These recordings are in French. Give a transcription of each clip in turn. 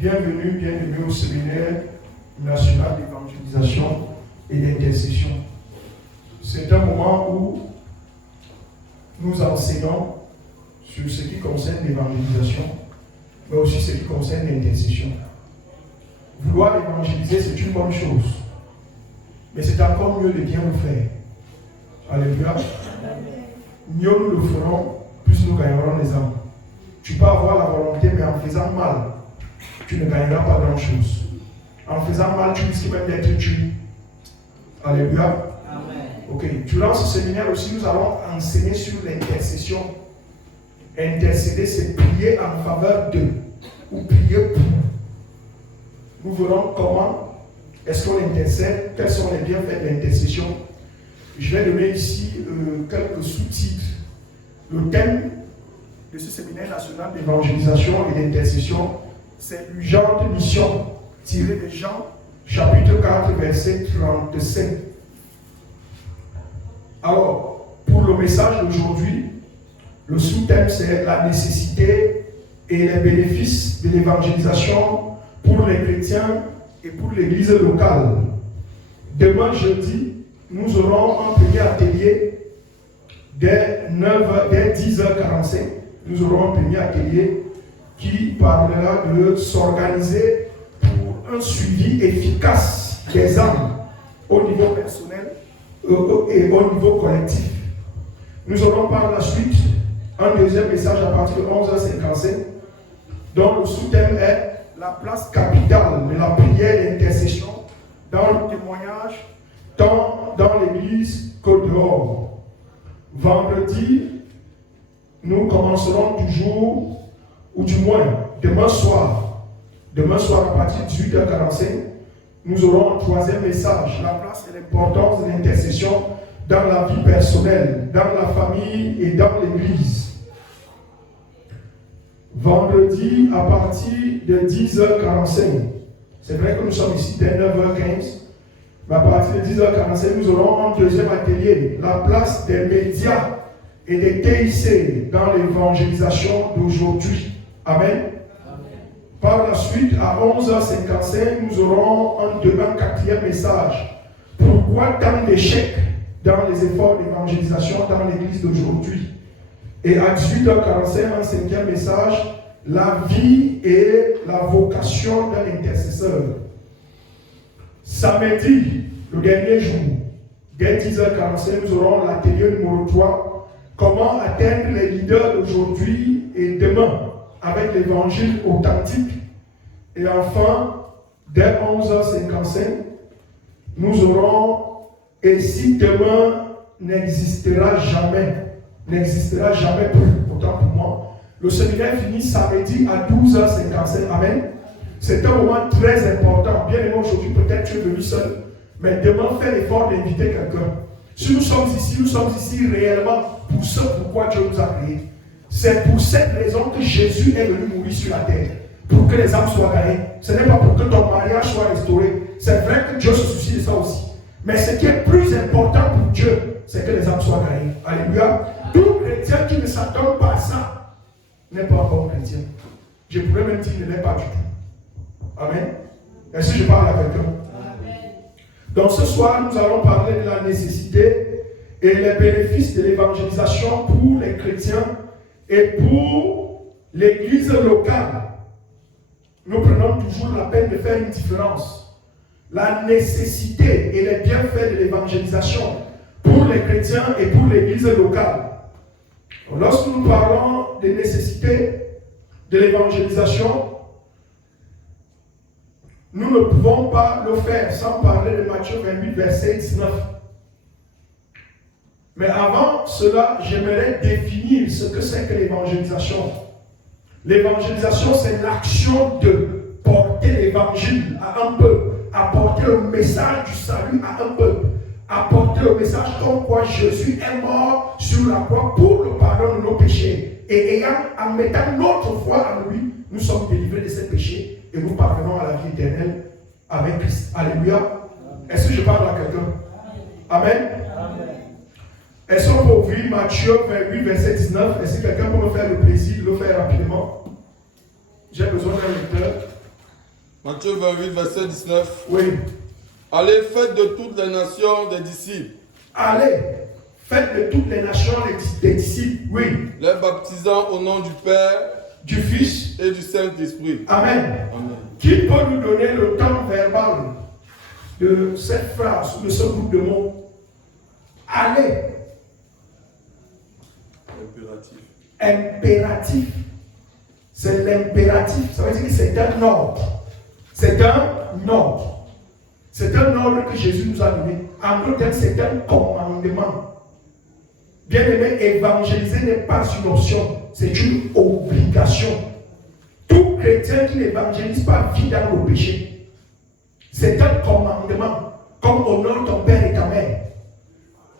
Bienvenue, bienvenue au séminaire national d'évangélisation et d'intercession. C'est un moment où nous enseignons sur ce qui concerne l'évangélisation, mais aussi ce qui concerne l'intercession. Vouloir évangéliser, c'est une bonne chose, mais c'est encore mieux de bien le faire. Alléluia. Mieux nous le ferons, plus nous gagnerons les âmes. Tu peux avoir la volonté, mais en faisant mal, tu ne gagneras pas grand-chose. En faisant mal, tu risques même d'être tué. Alléluia. Amen. Ok. Durant ce séminaire aussi, nous allons enseigner sur l'intercession. Intercéder, c'est prier en faveur d'eux ou prier pour. Nous verrons comment est-ce qu'on intercède, quels sont les bienfaits de l'intercession. Je vais donner ici quelques sous-titres. Le thème de ce séminaire national d'évangélisation et d'intercession, c'est l'urgente mission, tirée de Jean, chapitre 4, verset 35. Alors, pour le message d'aujourd'hui, le sous-thème, c'est la nécessité et les bénéfices de l'évangélisation pour les chrétiens et pour l'église locale. Demain, jeudi, nous aurons un premier atelier dès 10h45. Nous aurons un premier atelier qui parlera de s'organiser pour un suivi efficace des âmes au niveau personnel et au niveau collectif. Nous aurons par la suite un deuxième message à partir de 11h55 dont le sous-thème est la place capitale de la prière et l'intercession dans le témoignage, tant dans l'église que dehors. Vendredi, nous commencerons toujours, ou du moins demain soir à partir de 18h45, nous aurons un troisième message, la place et l'importance de l'intercession dans la vie personnelle, dans la famille et dans l'église. Vendredi à partir de 10h45, c'est vrai que nous sommes ici dès 9h15, mais à partir de 10h45, nous aurons un deuxième atelier, la place des médias et des TIC dans l'évangélisation d'aujourd'hui. Amen. Par la suite, à 11h55, nous aurons un quatrième message. Pourquoi tant d'échecs dans les efforts d'évangélisation dans l'église d'aujourd'hui? Et à 18h45, un cinquième message, la vie et la vocation d'un intercesseur. Samedi, le dernier jour, dès 10h45, nous aurons l'atelier numéro 3, comment atteindre les leaders d'aujourd'hui et demain avec l'évangile authentique. Et enfin, dès 11h55, nous aurons et si demain n'existera jamais pourtant pour moi, le séminaire finit samedi à 12h55. Amen. C'est un moment très important. Bien aimé, aujourd'hui, peut-être tu es venu seul, mais demain, fais l'effort d'inviter quelqu'un. Si nous sommes ici réellement pour ce pourquoi Dieu nous a créés. C'est pour cette raison que Jésus est venu mourir sur la terre. Pour que les âmes soient gagnées. Ce n'est pas pour que ton mariage soit restauré. C'est vrai que Dieu se soucie de ça aussi. Mais ce qui est plus important pour Dieu, c'est que les âmes soient gagnées. Alléluia. Tout chrétien qui ne s'attend pas à ça n'est pas encore chrétien. Je pourrais même dire qu'il ne l'est pas du tout. Amen. Est-ce que je parle à quelqu'un? Amen. Donc ce soir, nous allons parler de la nécessité et les bénéfices de l'évangélisation pour les chrétiens et pour l'église locale. nous prenons toujours la peine de faire une différence. La nécessité et les bienfaits de l'évangélisation pour les chrétiens et pour l'église locale. Lorsque nous parlons des nécessités de l'évangélisation, nous ne pouvons pas le faire sans parler de Matthieu 28, verset 19. Mais avant cela, j'aimerais définir ce que c'est que l'évangélisation. L'évangélisation, c'est l'action de porter l'évangile à un peuple, apporter le message du salut à un peuple, apporter le message comme quoi Jésus est mort sur la croix pour le pardon de nos péchés. Et en mettant notre foi en lui, nous sommes délivrés de ces péchés et nous parvenons à la vie éternelle avec Christ. Alléluia. Est-ce que je parle à quelqu'un? Amen. Est-ce qu'on peut ouvrir Matthieu 28, verset 19? Est-ce que quelqu'un peut me faire le plaisir de le faire rapidement? J'ai besoin d'un lecteur. Matthieu 28, verset 19. Oui. Allez, faites de toutes les nations des disciples. Allez, faites de toutes les nations des disciples. Oui. Les baptisant au nom du Père, du Fils et du Saint-Esprit. Amen. Amen. Qui peut nous donner le temps verbal de cette phrase, de ce groupe de mots? Allez. Impératif. C'est l'impératif. Ça veut dire que c'est un ordre. C'est un ordre. C'est un ordre que Jésus nous a donné. En d'autres termes, c'est un commandement. Bien aimé, évangéliser n'est pas une option, c'est une obligation. Tout chrétien qui n'évangélise pas vit dans le péché. C'est un commandement, comme honore ton père et ta mère.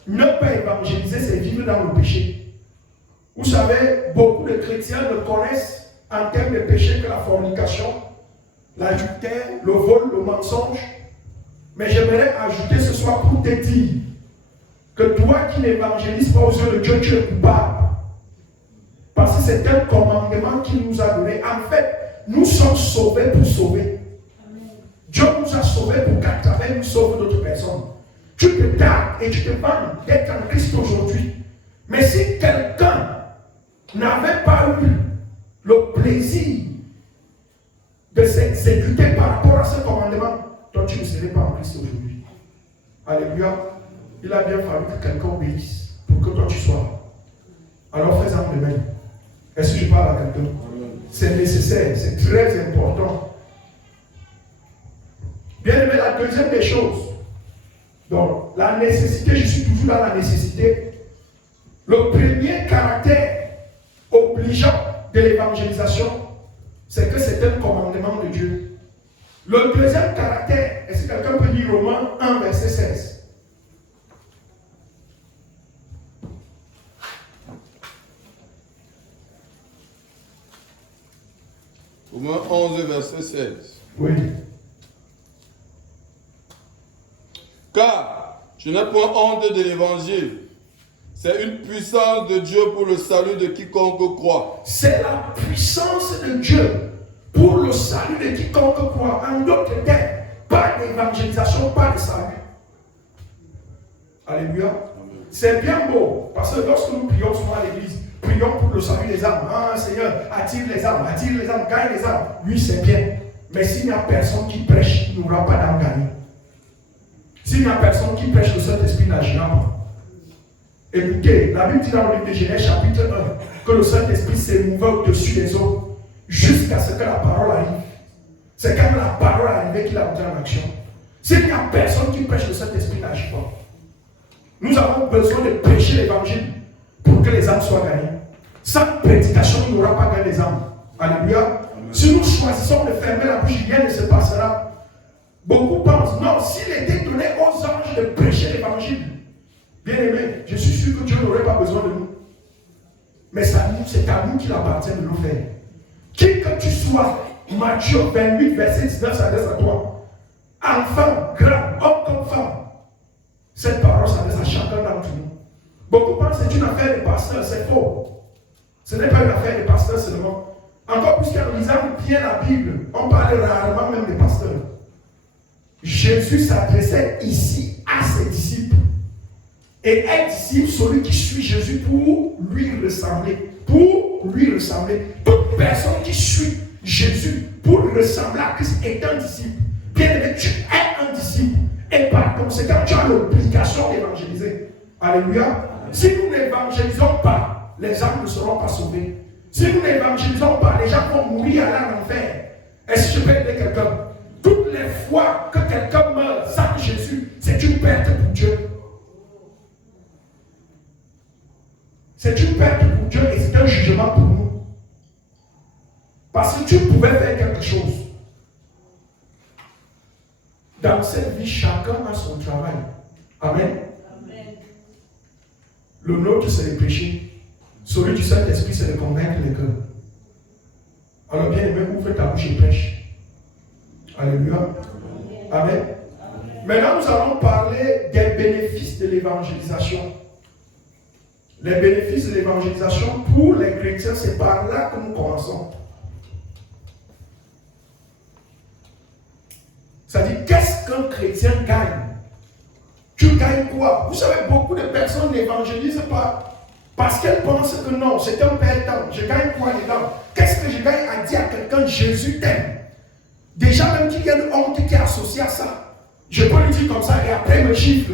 Ne pas évangéliser, c'est vivre dans le péché. Vous savez, beaucoup de chrétiens ne connaissent en termes de péché que la fornication, l'adultère, le vol, le mensonge. Mais j'aimerais ajouter ce soir pour te dire que toi qui n'évangélises pas aux yeux de Dieu, tu es coupable. Parce que c'est un commandement qu'il nous a donné. En fait, nous sommes sauvés pour sauver. Dieu nous a sauvés pour qu'à travers nous sauve d'autres personnes. Tu te tardes et tu te vantes d'être en Christ aujourd'hui. Mais si quelqu'un n'avait pas eu le plaisir de s'exécuter par rapport à ce commandement, toi tu ne serais pas en Christ aujourd'hui. Alléluia. Il a bien fallu que quelqu'un obéisse pour que toi tu sois. Alors fais-en de même. Est-ce que je parle à quelqu'un? C'est nécessaire, c'est très important. Bien aimé, la deuxième des choses. Donc, la nécessité, je suis toujours dans la nécessité. Le premier caractère obligeant de l'évangélisation, c'est que c'est un commandement de Dieu. Le deuxième caractère, est-ce que quelqu'un peut lire Romains 1, verset 16? Romains 11, verset 16. Oui. Car je n'ai point honte de l'évangile. C'est une puissance de Dieu pour le salut de quiconque croit. C'est la puissance de Dieu pour le salut de quiconque croit. En d'autres termes, pas d'évangélisation, pas de salut. Alléluia. C'est bien beau, parce que lorsque nous prions souvent à l'église, prions pour le salut des âmes. Ah Seigneur, attire les âmes, gagne les âmes. Oui, c'est bien. Mais s'il n'y a personne qui prêche, il n'y aura pas d'âme gagnée. S'il n'y a personne qui prêche, le Saint-Esprit n'agira pas. Écoutez, la Bible dit dans le livre de Genèse, chapitre 1, que le Saint-Esprit s'émouvait au-dessus des eaux jusqu'à ce que la parole arrive. C'est quand la parole arrive qu'il a entré en action. S'il n'y a personne qui prêche, le Saint-Esprit n'agit pas. Nous avons besoin de prêcher l'évangile pour que les âmes soient gagnées. Sans prédication, il n'y aura pas gagné les âmes. Alléluia. Si nous choisissons de fermer la bouche, rien ne se passera. Beaucoup pensent, non, s'il était donné aux anges de prêcher l'évangile, bien aimé, je suis sûr que Dieu n'aurait pas besoin de nous. Mais c'est à nous qu'il appartient de le faire. Qui que tu sois, Matthieu 28, verset 19 s'adresse à toi. Enfant, grand, homme comme femme. Cette parole s'adresse à chacun d'entre nous. Beaucoup pensent que c'est une affaire de pasteur, c'est faux. Ce n'est pas une affaire de pasteur seulement. Encore plus qu'en lisant bien la Bible, on parle rarement même des pasteurs. Jésus s'adressait ici à ses disciples. Et un disciple, celui qui suit Jésus pour lui ressembler. Pour lui ressembler. Toute personne qui suit Jésus pour ressembler à Christ est un disciple. Bien aimé, tu es un disciple. Et par conséquent, tu as l'obligation d'évangéliser. Alléluia. Si nous n'évangélisons pas, les âmes ne seront pas sauvées. Si nous n'évangélisons pas, les gens vont mourir à l'enfer. Est-ce que je peux aider quelqu'un? Toutes les fois que quelqu'un meurt sans Jésus, c'est une perte pour Dieu. C'est une perte pour Dieu et c'est un jugement pour nous. Parce que tu pouvais faire quelque chose. Dans cette vie, chacun a son travail. Amen. Amen. Le nôtre, c'est le péché. Celui du Saint-Esprit, c'est de convaincre les cœurs. Alors bien aimé, ouvre ta bouche et prêche. Alléluia. Amen. Amen. Maintenant, nous allons parler des bénéfices de l'évangélisation. Les bénéfices de l'évangélisation pour les chrétiens, c'est par là que nous commençons. C'est-à-dire, qu'est-ce qu'un chrétien gagne? Tu gagnes quoi? Vous savez, beaucoup de personnes n'évangélisent pas parce qu'elles pensent que non, c'est un perdant. Je gagne quoi dedans? Qu'est-ce que je gagne à dire à quelqu'un, Jésus t'aime? Déjà, même qu'il y a une honte qui est associée à ça. Je peux le dire comme ça et après me chiffre.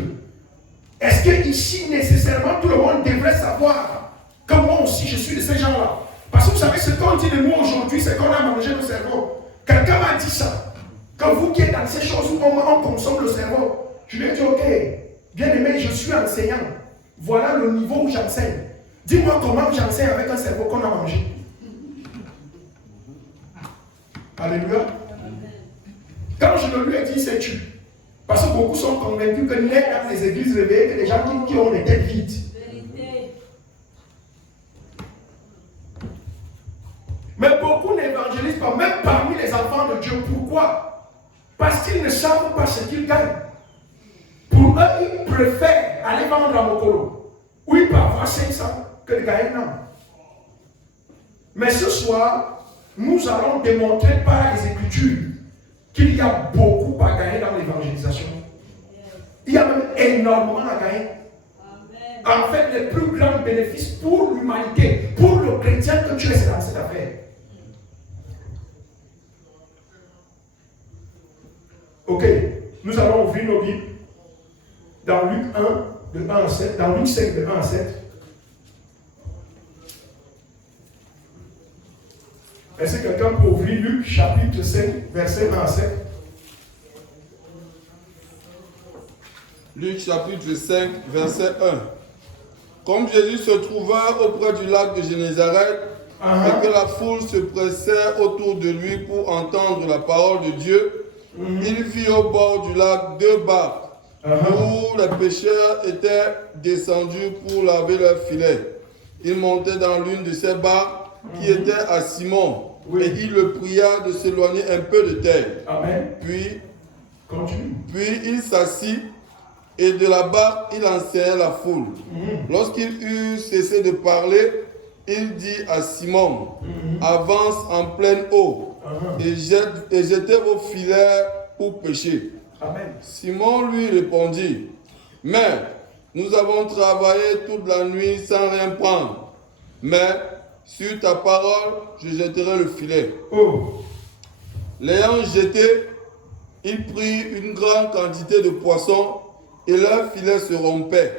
Est-ce que ici, nécessairement, tout le monde devrait savoir que moi aussi, je suis de ces gens-là? Parce que vous savez, ce qu'on dit de nous aujourd'hui, c'est qu'on a mangé le cerveau. Quelqu'un m'a dit ça. Que vous qui êtes dans ces choses où on consomme le cerveau, je lui ai dit, ok, bien aimé, je suis enseignant. Voilà le niveau où j'enseigne. Dis-moi comment j'enseigne avec un cerveau qu'on a mangé. Alléluia. Quand je le lui ai dit, c'est tu. Parce que beaucoup sont convaincus que n'est dans les églises réveillées que des gens qui ont des têtes vides. Mais beaucoup n'évangélisent pas, même parmi les enfants de Dieu. Pourquoi? Parce qu'ils ne savent pas ce qu'ils gagnent. Pour eux, ils préfèrent aller vendre à Mokolo, où ils peuvent avoir 500 que de gagner un an. Mais ce soir, nous allons démontrer par les Écritures qu'il y a beaucoup à gagner dans l'évangélisation. Il y a même énormément à gagner. En fait, les plus grands bénéfices pour l'humanité, pour le chrétien que tu es dans cette affaire. Ok, nous allons ouvrir nos Bibles dans Luc 1, de 1 à 7, dans Luc 5, de 1 à 7. Est-ce que quelqu'un peut ouvrir Luc chapitre 5, verset 1 à 7? Luc chapitre 5, verset 1. Comme Jésus se trouvait auprès du lac de Génézareth et que la foule se pressait autour de lui pour entendre la parole de Dieu, il vit au bord du lac 2 barques où les pêcheurs étaient descendus pour laver leurs filets. Il montait dans l'une de ces barques qui était à Simon et il le pria de s'éloigner un peu de terre. Amen. Puis il s'assit et de la barque il enseignait la foule. Lorsqu'il eut cessé de parler, il dit à Simon, avance en pleine eau et jetez vos filets pour pêcher. Amen. Simon lui répondit, mais nous avons travaillé toute la nuit sans rien prendre, mais sur ta parole, je jetterai le filet. L'ayant jeté, il prit une grande quantité de poissons et leur filet se rompait.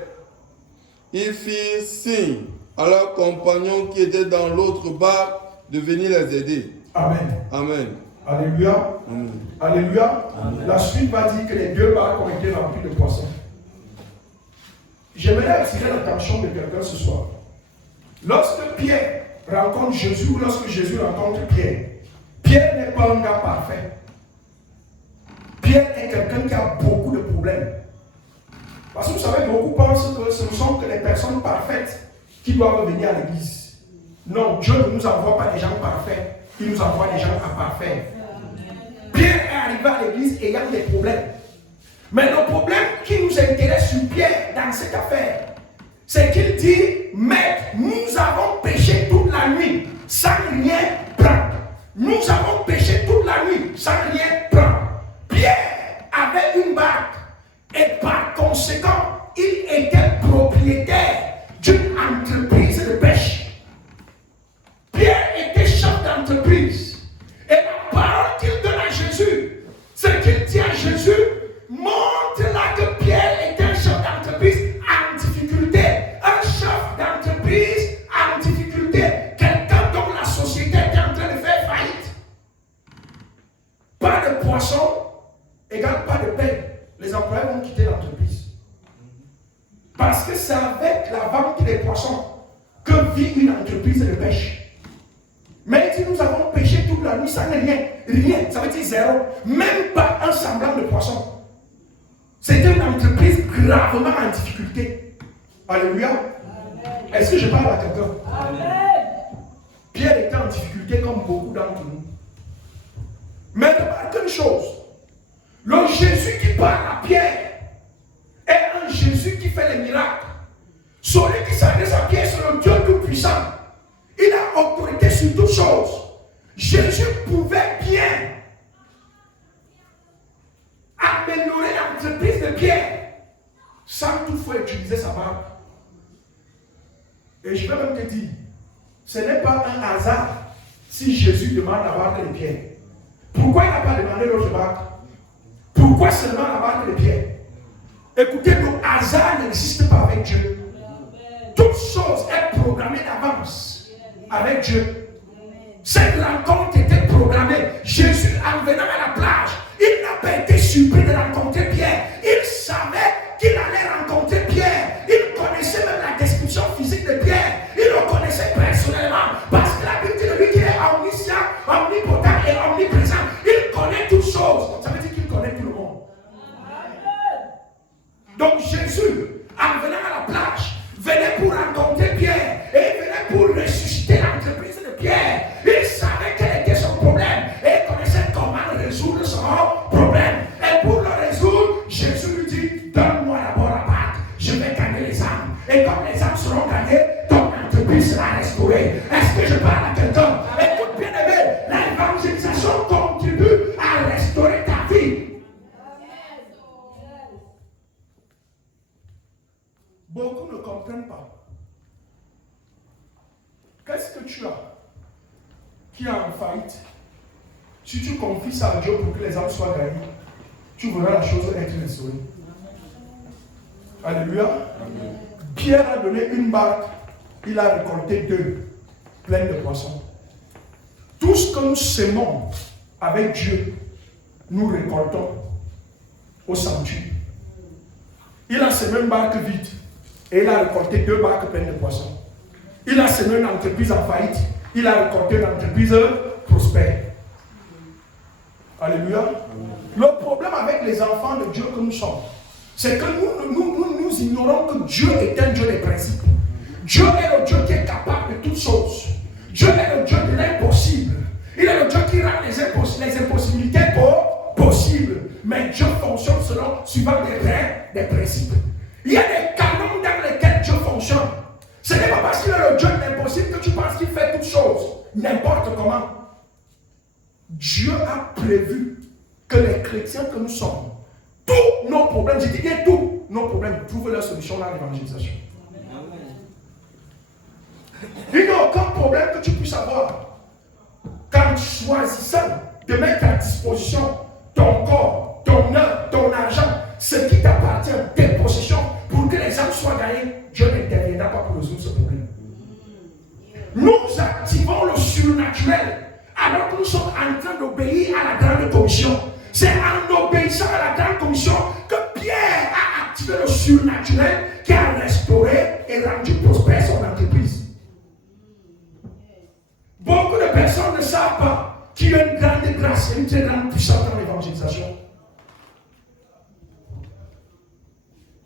Ils firent signe à leurs compagnons qui étaient dans l'autre barque de venir les aider. Amen. Amen. Alléluia. Amen. Alléluia. Amen. La suite va dire que les 2 barques ont été remplies de poissons. J'aimerais attirer l'attention de quelqu'un ce soir. Lorsque Pierre rencontre Jésus ou lorsque Jésus rencontre Pierre, Pierre n'est pas un gars parfait. Pierre est quelqu'un qui a beaucoup de problèmes. Parce que vous savez, beaucoup pensent que ce ne sont que les personnes parfaites qui doivent venir à l'église. Non, Dieu ne nous envoie pas des gens parfaits, il nous envoie des gens imparfaits. Pierre est arrivé à l'église ayant des problèmes. Mais le problème qui nous intéresse sur Pierre dans cette affaire, c'est qu'il dit, Maître, nous avons péché toute la nuit sans rien prendre. Nous avons péché toute la nuit sans rien prendre. Pierre avait une barque et par conséquent, il était propriétaire d'une entreprise de pêche. Pierre était chef d'entreprise. Et la parole pas de poisson égale pas de pain. Les employés vont quitter l'entreprise. Parce que c'est avec la vente des poissons que vit une entreprise de pêche. Mais si nous avons pêché toute la nuit, ça n'est rien. Rien, ça veut dire zéro. Même pas un semblant de poisson. C'était une entreprise gravement en difficulté. Alléluia. Est-ce que je parle à quelqu'un? Pierre était en difficulté comme beaucoup d'entre nous. Mais remarque une chose. Le Jésus qui parle à Pierre est un Jésus qui fait les miracles. Celui qui s'adresse à Pierre, c'est le Dieu tout-puissant. Il a autorité sur toutes choses. Jésus pouvait bien améliorer l'entreprise de Pierre sans toutefois utiliser sa barque. Et je vais même te dire, ce n'est pas un hasard si Jésus demande la barque de Pierre. Pourquoi il n'a pas demandé l'autre barque? Pourquoi seulement la barque de Pierre? Écoutez, le hasard n'existe pas avec Dieu. Toute chose est programmée d'avance avec Dieu. Cette rencontre était programmée. Jésus, en venant à la plage, il n'a pas été surpris de rencontrer Pierre. Il savait qu'il allait rencontrer Pierre. Il connaissait même la description physique de Pierre. Il le connaissait personnellement. Parce que la Bible dit de lui qu'il est omniscient, omnipotent et omniprésent. Il connaît toutes choses. Ça veut dire qu'il connaît tout le monde. Donc Jésus, en venant à la plage, venait pour rencontrer Pierre et venait pour ressusciter l'entreprise de Pierre. Il savait quel était son problème et il connaissait comment résoudre son problème. Et pour le résoudre, Jésus lui dit, donne-moi d'abord la barque, je vais gagner les âmes. Et comme les âmes seront gagnées, ton entreprise sera restaurée. Est-ce que je parle à quelqu'un? Écoute bien aimé, l'évangélisation contribue à restaurer ta vie. Beaucoup ne comprennent pas. Qu'est-ce que tu as qui est en faillite? Si tu confies ça à Dieu pour que les âmes soient gagnées, tu verras la chose être restaurée. Alléluia. Amen. Pierre a donné une barque, il a récolté 2 pleines de poissons. Tout ce que nous sémons avec Dieu, nous récoltons au centuple. Il a semé une barque vide et il a récolté 2 barques pleines de poissons. Il a semé une entreprise en faillite, il a récolté une entreprise prospère. Alléluia. Le problème avec les enfants de Dieu que nous sommes, c'est que nous ignorons que Dieu est un Dieu des principes. Dieu est le Dieu qui est capable de toutes choses. Dieu est le Dieu de l'impossible. Il est le Dieu qui rend les impossibilités possibles. Mais Dieu fonctionne suivant des principes. Il y a des canons dans lesquels Dieu fonctionne. Ce n'est pas parce qu'il est le Dieu de l'impossible que tu penses qu'il fait toutes choses, n'importe comment. Dieu a prévu que les chrétiens que nous sommes, tous nos problèmes, je dis bien tous nos problèmes, trouvent leur solution dans l'évangélisation. Il n'y a aucun problème que tu puisses avoir qu'en choisissant de mettre à disposition ton corps, ton œuvre, ton argent, ce qui t'appartient, tes possessions, pour que les âmes soient gagnées. Dieu n'interviendra pas pour résoudre ce problème. Nous activons le surnaturel alors que nous sommes en train d'obéir à la grande commission. C'est en obéissant à la grande commission que Pierre a activé le surnaturel qui a restauré et rendu prospère son entreprise. Beaucoup de personnes ne savent pas qu'il y a une grande grâce et une très grande puissance dans l'évangélisation.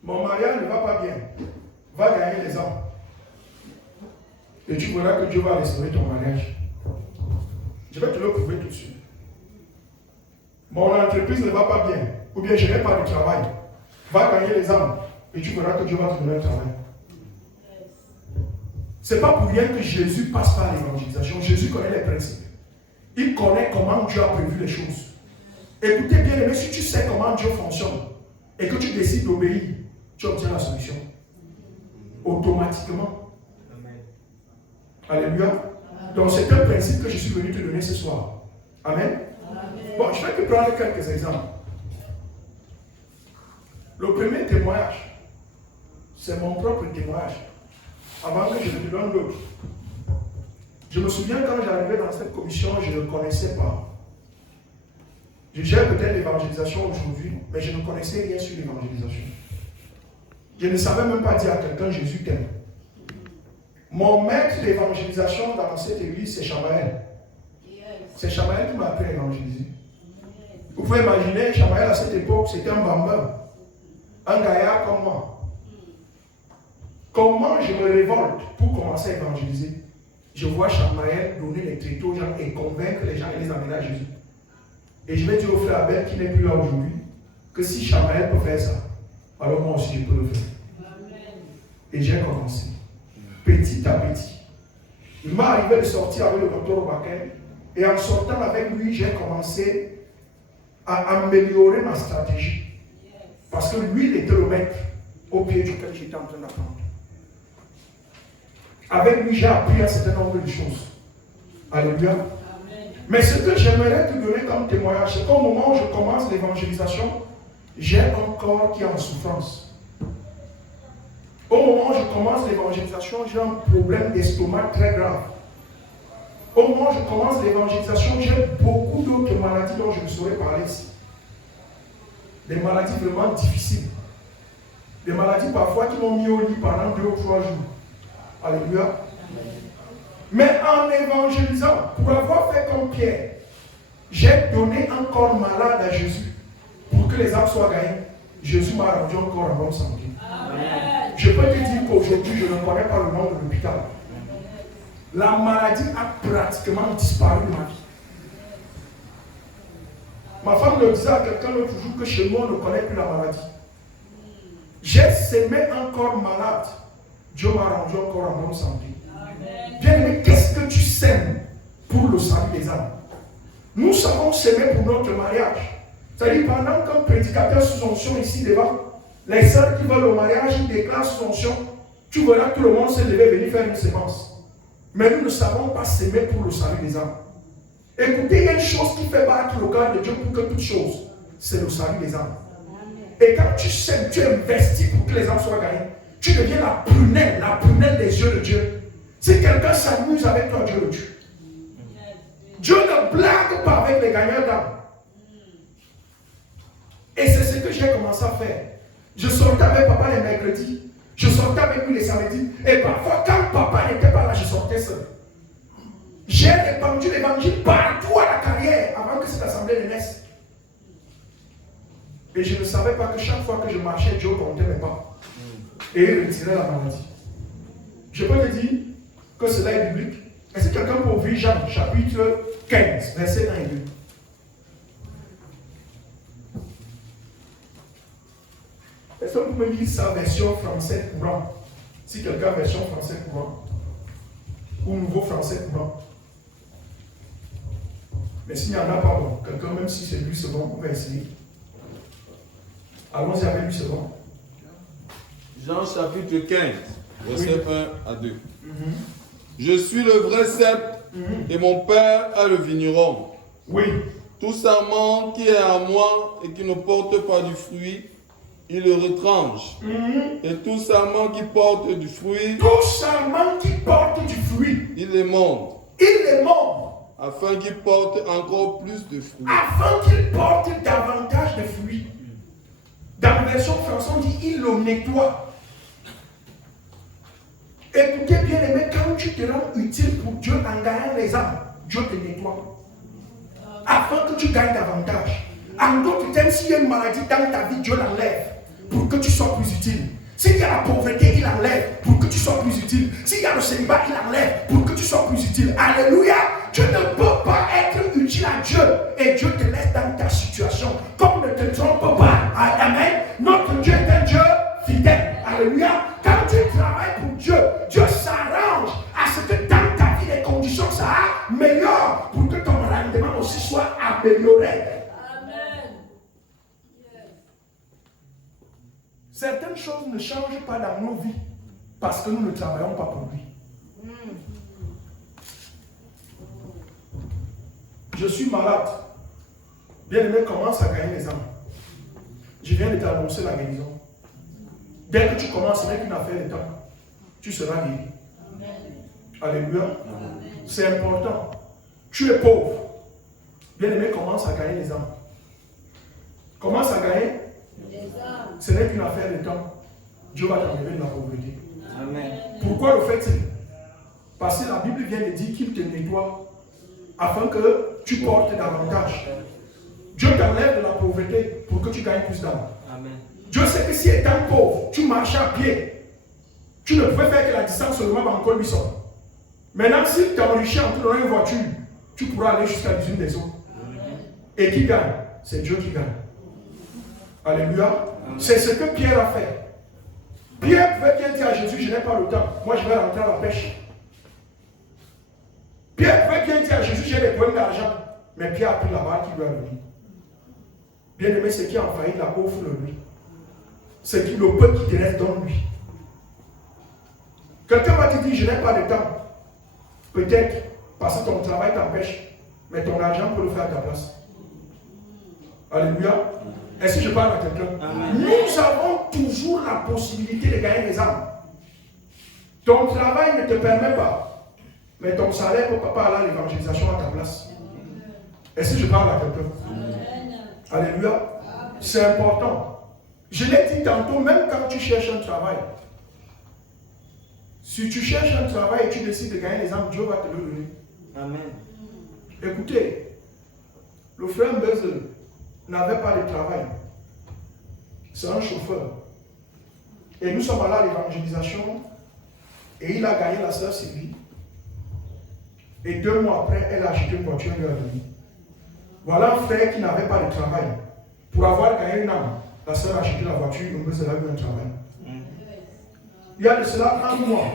Mon mariage ne va pas bien. Va gagner les hommes. Et tu verras que Dieu va restaurer ton mariage. Je vais te le prouver tout de suite. Mon entreprise ne va pas bien. Ou bien je n'ai pas de travail. Va gagner les hommes. Et tu verras que Dieu va te donner un travail. Ce n'est pas pour rien que Jésus passe par l'évangélisation. Jésus connaît les principes. Il connaît comment Dieu a prévu les choses. Écoutez bien, mais si tu sais comment Dieu fonctionne et que tu décides d'obéir, tu obtiens la solution. Automatiquement. Amen. Alléluia. Amen. Donc c'est un principe que je suis venu te donner ce soir. Amen. Amen. Bon, je vais te prendre quelques exemples. Le premier témoignage, c'est mon propre témoignage. Avant que je te donne l'autre. Je me souviens quand j'arrivais dans cette commission, je ne connaissais pas. Je gère peut-être l'évangélisation aujourd'hui, mais je ne connaissais rien sur l'évangélisation. Je ne savais même pas dire à quelqu'un Jésus t'aime. Mon maître d'évangélisation dans cette église, c'est Chamaël. C'est Chamaël qui m'a appris à évangéliser. Vous pouvez imaginer, Chamaël à cette époque, c'était un bambin, un gaillard comme moi. Comment je me révolte pour commencer à évangéliser? Je vois Chamaël donner les tréteaux aux gens et convaincre les gens et les amener à Jésus. Et je vais dire au frère Abel qui n'est plus là aujourd'hui que si Chamaël peut faire ça, alors moi aussi je peux le faire. Et j'ai commencé, petit à petit. Il m'est arrivé de sortir avec le docteur Obaken, et en sortant avec lui, j'ai commencé à améliorer ma stratégie. Parce que lui, il était le maître au pied duquel j'étais en train d'apprendre. Avec lui, j'ai appris un certain nombre de choses. Alléluia. Mais ce que j'aimerais te donner comme témoignage, c'est qu'au moment où je commence l'évangélisation, j'ai un corps qui est en souffrance. Au moment où je commence l'évangélisation, j'ai un problème d'estomac très grave. Au moment où je commence l'évangélisation, j'ai beaucoup d'autres maladies dont je ne saurais parler ici. Des maladies vraiment difficiles. Des maladies parfois qui m'ont mis au lit pendant 2 ou 3 jours. Alléluia. Mais en évangélisant, pour avoir fait comme Pierre, j'ai donné un corps malade à Jésus pour que les âmes soient gagnées. Jésus m'a rendu un corps en bonne santé. Amen. Je peux te dire qu'aujourd'hui, je ne connais pas le nom de l'hôpital. La maladie a pratiquement disparu de ma vie. Ma femme le disait à quelqu'un l'autre jour que chez moi, on ne connaît plus la maladie. J'ai sémé un corps malade. Dieu m'a rendu un corps en bonne santé. Bien-aimé, qu'est-ce que tu sèmes pour le salut des âmes? Nous savons s'aimer pour notre mariage. C'est-à-dire, pendant qu'un prédicateur sous onction ici devant, les sœurs qui veulent le mariage, ils déclarent sous onction, tu verras tout le monde se lever venir faire une sémence. Mais nous ne savons pas s'aimer pour le salut des âmes. Écoutez, il y a une chose qui fait battre le cœur de Dieu pour que toute chose, c'est le salut des âmes. Et quand tu sèmes, tu investis pour que les âmes soient gagnées. Tu deviens la prunelle des yeux de Dieu. Si quelqu'un s'amuse avec toi, Dieu le tue. Dieu ne blague pas avec les gagnants d'âmes. Et c'est ce que j'ai commencé à faire. Je sortais avec papa les mercredis. Je sortais avec lui les samedis. Et parfois, quand papa n'était pas là, je sortais seul. J'ai répandu l'évangile partout à la carrière avant que cette assemblée ne naisse. Et je ne savais pas que chaque fois que je marchais, Dieu comptait mes pas. Et il retirait la maladie. Je peux te dire que cela est biblique. Est-ce que quelqu'un peut ouvrir Jean chapitre 15, verset 1 et 2? Est-ce que vous pouvez lire ça version français courant? Si quelqu'un a version français courant ou nouveau français courant. Mais s'il n'y en a pas, bon, quelqu'un, même si c'est lui, c'est bon, on va essayer. Allons-y avec lui, c'est bon. Jean chapitre 15, verset 1 à 2. Je suis le vrai cep et mon père est le vigneron. Oui. Tout sarment qui est à moi et qui ne porte pas du fruit, il le retranche. Et tout sarment qui porte du fruit, il les monte. Afin qu'il porte encore plus de fruits. Afin qu'il porte davantage de fruits. Dans la version française, on dit il le nettoie. Écoutez bien aimé, quand tu te rends utile pour Dieu en gagnant les âmes, Dieu te nettoie. Afin que tu gagnes davantage. En d'autres termes, s'il y a une maladie dans ta vie, Dieu l'enlève pour que tu sois plus utile. S'il y a la pauvreté, il enlève pour que tu sois plus utile. S'il y a le célibat, il enlève pour que tu sois plus utile. Alléluia. Tu ne peux pas être utile à Dieu et Dieu te laisse dans ta situation. Comme ne te trompe pas. Amen. Notre Dieu est un Dieu fidèle. Alléluia. Quand tu travailles pour Dieu, Dieu s'arrange à ce que dans ta vie, les conditions soient meilleures pour que ton rendement aussi soit amélioré. Amen. Certaines choses ne changent pas dans nos vies parce que nous ne travaillons pas pour lui. Je suis malade. Bien-aimé, commence à gagner les âmes. Je viens de t'annoncer la guérison. Dès que tu commences, ce n'est qu'une affaire de temps. Tu seras guéri. Alléluia. C'est important. Tu es pauvre. Bien-aimé, commence à gagner les âmes. Commence à gagner. Ce n'est qu'une affaire de temps. Dieu va t'enlever de la pauvreté. Amen. Pourquoi le fait-il? Parce que la Bible vient de dire qu'il te nettoie afin que tu portes davantage. Dieu t'enlève de la pauvreté pour que tu gagnes plus d'âme. Dieu sait que si étant pauvre, tu marches à pied, tu ne pouvais faire que la distance seulement par encore 800. Maintenant, si tu enrichis en te donnant une voiture, tu pourras aller jusqu'à l'usine des eaux. Et qui gagne? C'est Dieu qui gagne. Alléluia. C'est ce que Pierre a fait. Pierre pouvait bien dire à Jésus, je n'ai pas le temps. Moi, je vais rentrer à la pêche. Pierre pouvait bien dire à Jésus, j'ai des problèmes d'argent. Mais Pierre a pris la barre qui lui a donné. Bien aimé, ce qui a en faillite, la offre de lui. C'est le peu qui te reste dans lui. Quelqu'un va te dire, je n'ai pas de temps. Peut-être parce que ton travail t'empêche, mais ton argent peut le faire à ta place. Alléluia. Est-ce que je parle à quelqu'un? Nous avons toujours la possibilité de gagner des âmes. Ton travail ne te permet pas, mais ton salaire ne peut pas aller à l'évangélisation à ta place. Est-ce que je parle à quelqu'un? Alléluia. C'est important. Je l'ai dit tantôt, même quand tu cherches un travail, si tu cherches un travail et tu décides de gagner des âmes, Dieu va te le donner. Amen. Écoutez, le frère Bezel n'avait pas de travail. C'est un chauffeur. Et nous sommes allés à l'évangélisation et il a gagné la sœur Sylvie. Et 2 mois après, elle a acheté une voiture et lui a donné. Voilà un frère qui n'avait pas de travail. Pour avoir gagné une âme, la sœur a acheté la voiture et Bezel a eu un travail. Il y a de cela 1 mois,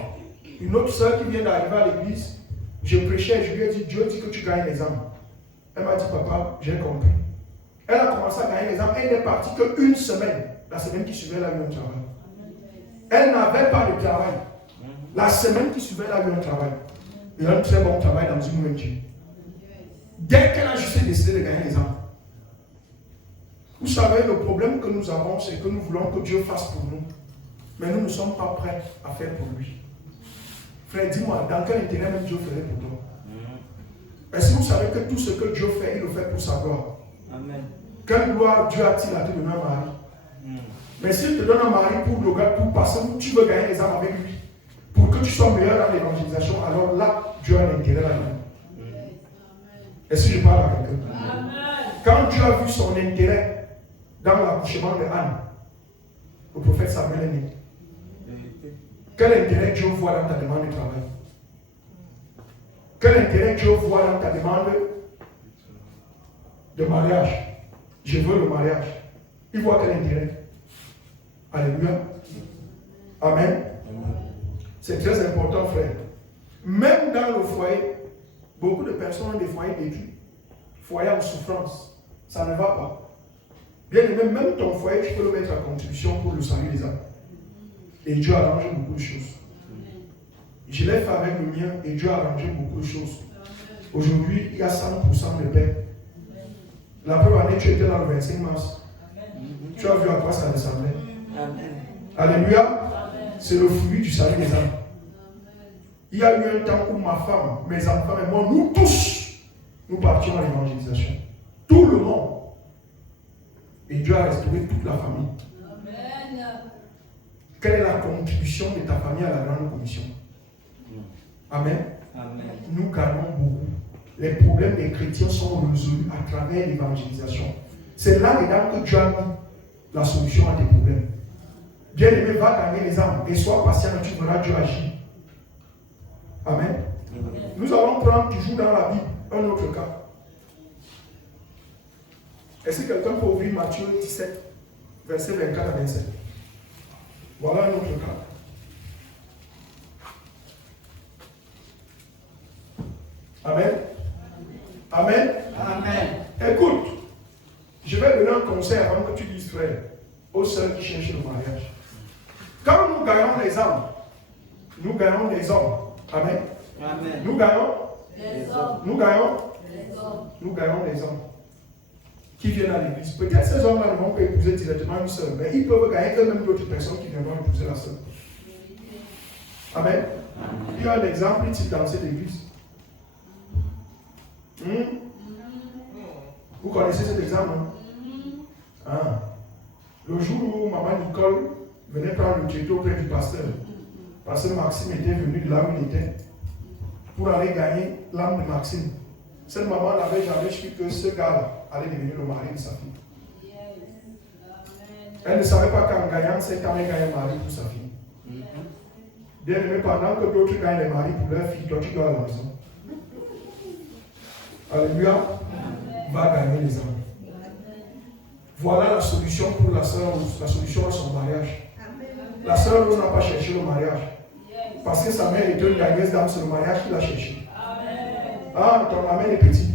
une autre sœur qui vient d'arriver à l'église, je prêchais, je lui ai dit, Dieu dit que tu gagnes les âmes. Elle m'a dit, papa, j'ai compris. Elle a commencé à gagner les âmes, elle n'est partie qu'une semaine. La semaine qui suivait, elle a eu un travail. Elle n'avait pas de travail. La semaine qui suivait, elle a eu un travail. Et un très bon travail dans une ONG. Dès qu'elle a juste décidé de gagner les âmes. Vous savez, le problème que nous avons, c'est que nous voulons que Dieu fasse pour nous. Mais nous ne sommes pas prêts à faire pour lui. Frère, dis-moi, dans quel intérêt même Dieu ferait pour toi? Est-ce que vous savez que tout ce que Dieu fait, il le fait pour sa gloire? Amen. Quelle gloire Dieu a-t-il à te donner un mari? Mais s'il te donne un mari pour le gars, pour passer, tu veux gagner les âmes avec lui, pour que tu sois meilleur dans l'évangélisation, alors là, Dieu a l'intérêt là-dedans. Est-ce que je parle à quelqu'un? Quand Dieu a vu son intérêt dans l'accouchement de Anne, le prophète Samuel est né. Quel intérêt Dieu voit dans ta demande de travail? Quel intérêt Dieu voit dans ta demande de mariage? Je veux le mariage. Il voit quel intérêt? Alléluia. Amen. C'est très important, frère. Même dans le foyer, beaucoup de personnes ont des foyers détruits. Foyer en souffrance. Ça ne va pas. Bien aimé, même ton foyer, tu peux le mettre à contribution pour le salut des âmes. Et Dieu a arrangé beaucoup de choses. Je l'ai fait avec le mien et Dieu a arrangé beaucoup de choses. Aujourd'hui, il y a 100% de paix. La première année, tu étais dans le 25 mars. Tu as vu à quoi ça ressemblait. Alléluia. C'est le fruit du salut des âmes. Il y a eu un temps où ma femme, mes enfants et moi, nous tous, nous partions à l'évangélisation. Tout le monde. Et Dieu a restauré toute la famille. Quelle est la contribution de ta famille à la grande commission? Amen. Nous gagnons beaucoup. Les problèmes des chrétiens sont résolus à travers l'évangélisation. C'est là-dedans que Dieu a mis la solution à tes problèmes. Bien-aimé, va gagner les âmes et sois patient et tu verras Dieu agir. Amen. Nous allons prendre toujours dans la Bible un autre cas. Est-ce que quelqu'un peut ouvrir Matthieu 17, verset 24 à 27? Voilà un autre cas. Amen. Amen. Amen. Écoute, je vais donner un conseil avant que tu dises, frère, aux sœurs qui cherchent le mariage. Quand nous gagnons les âmes, nous gagnons des hommes. Amen. Amen. Nous gagnons des hommes. Nous gagnons des hommes. Nous gagnons des hommes qui viennent à l'église. Peut-être ces hommes-là ne vont pas épouser directement une sœur, mais ils peuvent gagner eux-mêmes d'autres personnes qui viendront épouser la sœur. Amen. Il y a un exemple ici dans cette église. Vous connaissez cet exemple, hein? Hein? Le jour où maman Nicole venait prendre le ghetto auprès du pasteur, pasteur Maxime était venu de là où il était pour aller gagner l'âme de Maxime. Cette maman n'avait jamais su que ce gars-là allait devenir le mari de sa fille. Elle ne savait pas qu'en gagnant, c'est quand elle gagne un mari pour sa fille. Bien aimé, pendant que d'autres gagnent les maris pour leur fille, toi tu dois à la maison. Alléluia. Va gagner les âmes. Voilà la solution pour la sœur, la solution à son mariage. La sœur n'a pas cherché le mariage. Parce que sa mère était une gagneuse d'âme, c'est le mariage qu'il a cherché. Ah, ton amen est petit.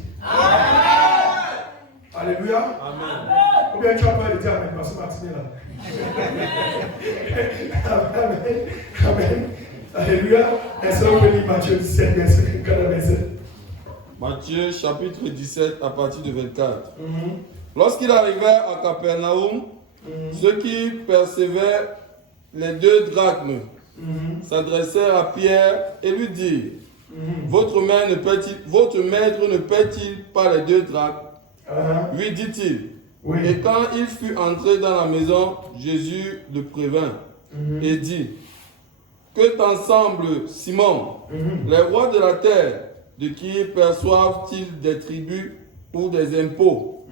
Alléluia. Amen. Ou bien tu as peur de dire amen, parce que Martine est là. Amen. Amen. Alléluia. Est-ce qu'on peut lire Matthieu 17, verset 47? Matthieu chapitre 17 à partir de 24. Lorsqu'il arrivait à Capernaum, ceux qui percevaient les 2 drachmes s'adressèrent à Pierre et lui dirent, votre maître ne paie-t-il pas les 2 drachmes? Lui dit-il. Oui. Et quand il fut entré dans la maison, Jésus le prévint et dit, que t'en semble, Simon, les rois de la terre, de qui perçoivent-ils des tribus ou des impôts,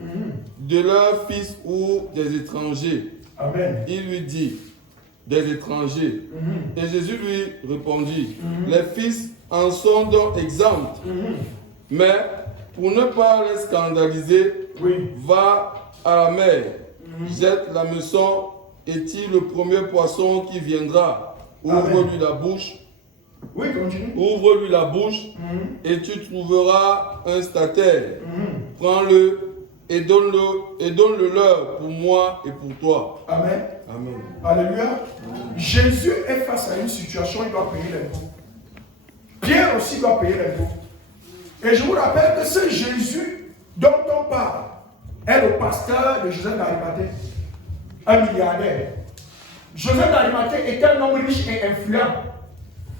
de leurs fils ou des étrangers? Amen. Il lui dit, des étrangers. Et Jésus lui répondit, les fils en sont donc exempts. Mais pour ne pas les scandaliser, va à la mer, jette la meçon et tire le premier poisson qui viendra. Ouvre-lui la bouche. Oui, continue. Ouvre-lui la bouche et tu trouveras un statère. Prends-le et donne-le leur pour moi et pour toi. Amen. Amen. Alléluia. Jésus est face à une situation, il doit payer l'impôt. Pierre aussi doit payer l'impôt. Et je vous rappelle que ce Jésus dont on parle est le pasteur de Joseph d'Arimathée, un milliardaire. Joseph d'Arimathée est un homme riche et influent.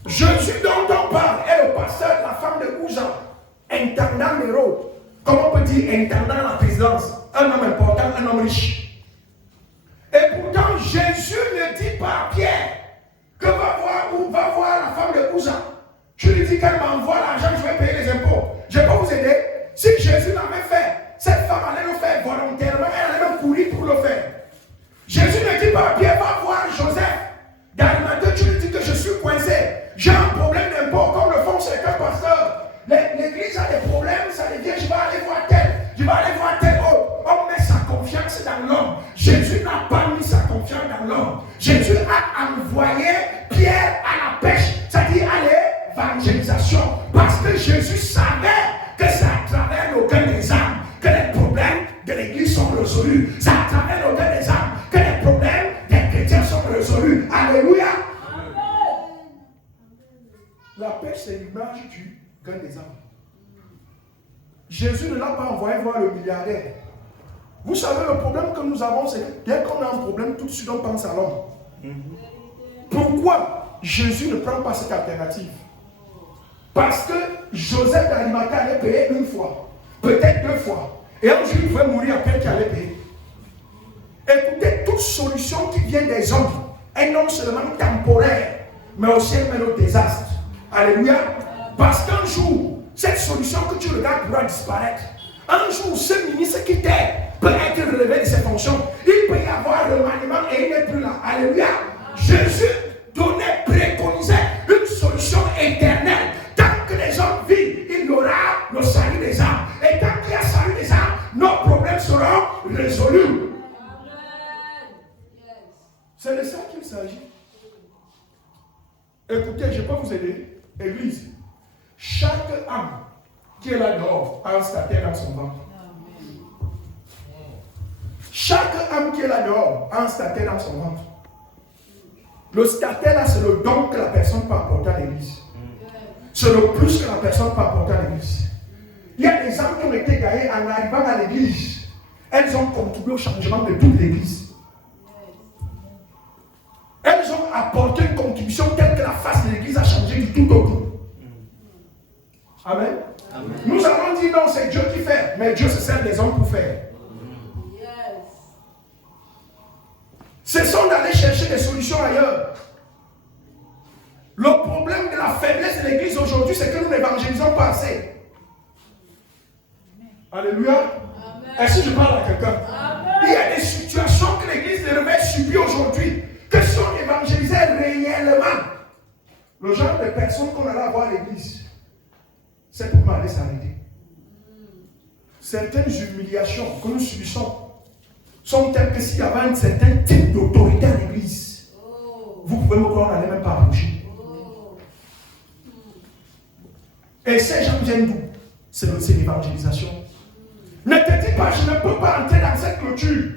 Jésus dont on parle est le pasteur de la femme de Uza, intendant l'Hérault. Comment on peut dire intendant la présidence? Un homme important, un homme riche. Et pourtant, Jésus ne dit pas à Pierre que va voir la femme de Uza. Je lui dis qu'elle m'envoie l'argent, je vais payer les impôts. Je peux vous aider. Si Jésus l'avait fait, cette femme allait le faire volontairement, elle allait même courir pour le faire. Jésus ne dit pas à Pierre, va voir Joseph. D'Arimathée, tu lui dis que je suis coincé. J'ai un problème d'impôt, comme le font certains pasteurs. L'église a des problèmes, ça devient, je vais aller voir tel, je vais aller voir tel autre. On met sa confiance dans l'homme. Jésus n'a pas mis sa confiance dans l'homme. Jésus a envoyé Pierre à la pêche, c'est-à-dire à l'évangélisation. Parce que Jésus savait que c'est à travers le cœur des âmes que les problèmes de l'église sont résolus. C'est à travers le cœur des âmes que les problèmes des chrétiens sont résolus. Alléluia. La pêche, c'est l'image du gain des âmes. Jésus ne l'a pas envoyé voir le milliardaire. Vous savez, le problème que nous avons, c'est que dès qu'on a un problème, tout de suite on pense à l'homme. Pourquoi Jésus ne prend pas cette alternative? Parce que Joseph d'Arimathée allait payer une fois, peut-être 2 fois. Et un jour, il pouvait mourir après qu'il allait payer. Écoutez, toute solution qui vient des hommes est non seulement temporaire, mais aussi elle mène au désastre. Alléluia. Parce qu'un jour, cette solution que tu regardes pourra disparaître. Un jour, ce ministre qui t'est peut être relevé de ses fonctions. Il peut y avoir le maniement et il n'est plus là. Alléluia. Jésus donnait, préconisait une solution éternelle. Tant que les hommes vivent, il y aura le salut des âmes. Et tant qu'il y a salut des âmes, nos problèmes seront résolus. C'est de ça qu'il s'agit. Écoutez, je peux vous aider. Église, chaque âme qui est là dehors a un statère dans son ventre. Chaque âme qui est là dehors a un statère dans son ventre. Le statère là, c'est le don que la personne peut apporter à l'église. C'est le plus que la personne peut apporter à l'église. Il y a des âmes qui ont été gagnées en arrivant à l'église. Elles ont contribué au changement de toute l'église. Elles ont apporté une contribution telle que la face de l'église a changé du tout au tout. Amen. Amen. Nous avons dit non, c'est Dieu qui fait, mais Dieu se sert des hommes pour faire. Ce sont d'aller chercher des solutions ailleurs. Le problème de la faiblesse de l'église aujourd'hui, c'est que nous n'évangélisons pas assez. Alléluia. Est-ce que je parle à quelqu'un? Il y a des situations que l'église de réveil subit aujourd'hui, que si on évangélisait réellement, le genre de personnes qu'on allait avoir à l'église, c'est pour aller s'arrêter. Certaines humiliations que nous subissons sont telles que s'il y avait un certain type d'autorité à l'église, vous pouvez me croire, on n'allait même pas approcher. Et ces gens viennent d'où? C'est l'évangélisation. Ne te dis pas, je ne peux pas entrer dans cette clôture.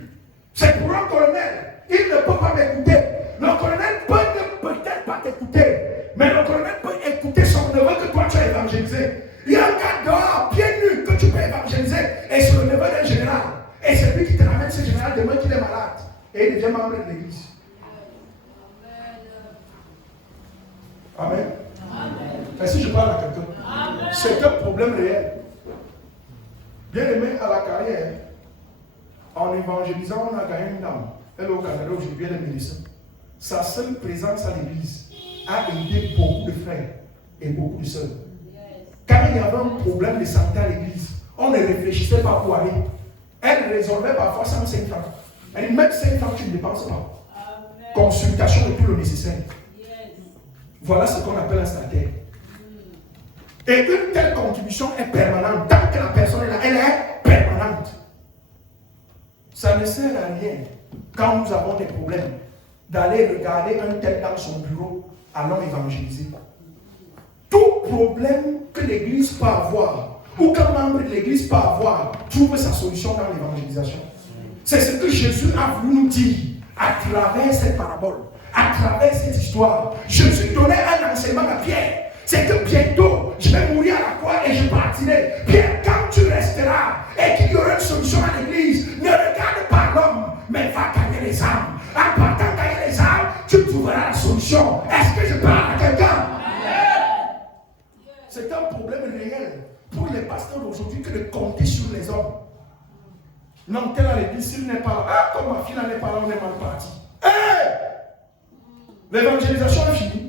C'est pour un colonel. Il ne peut pas m'écouter. Le colonel peut peut-être pas t'écouter. Mais le colonel peut écouter son neveu que toi tu as évangélisé. Il y a un gars dehors, pieds nus, que tu peux évangéliser. Et c'est le neveu d'un général. Et c'est lui qui te ramène ce général demain qu'il est malade. Et il devient membre de l'église. Amen. Est-ce que je parle à quelqu'un? C'est un problème réel. Bien aimé à la carrière, en évangélisant, on a gagné une dame. Elle est au Canada aujourd'hui, elle est médecin. Sa seule présence à l'église a aidé beaucoup de frères et beaucoup de sœurs. Quand il y avait un problème de santé à l'église, on ne réfléchissait pas pour aller. Elle résolvait parfois 105 francs. Elle dit, même 5 francs, tu ne dépenses pas. Consultation et tout le nécessaire. Voilà ce qu'on appelle un stataire. Et une telle contribution est permanente. Tant que la personne est là, elle est permanente. Ça ne sert à rien, quand nous avons des problèmes, d'aller regarder un tel dans son bureau, allons évangéliser. Tout problème que l'église peut avoir, ou qu'un membre de l'église peut avoir, trouve sa solution dans l'évangélisation. C'est ce que Jésus a voulu nous dire à travers cette parabole, à travers cette histoire. Jésus donnait un enseignement à Pierre. C'est que bientôt, je vais mourir à la croix et je partirai. Pierre, quand tu resteras et qu'il y aura une solution à l'église, ne regarde pas l'homme, mais va gagner les âmes. En partant gagner les âmes, tu trouveras la solution. Est-ce que je parle à quelqu'un? C'est un problème réel pour les pasteurs d'aujourd'hui que de compter sur les hommes. Non, tel à l'église, s'il n'est pas là, ah, comme ma fille n'est pas là, on est mal parti. Hey! L'évangélisation est finie.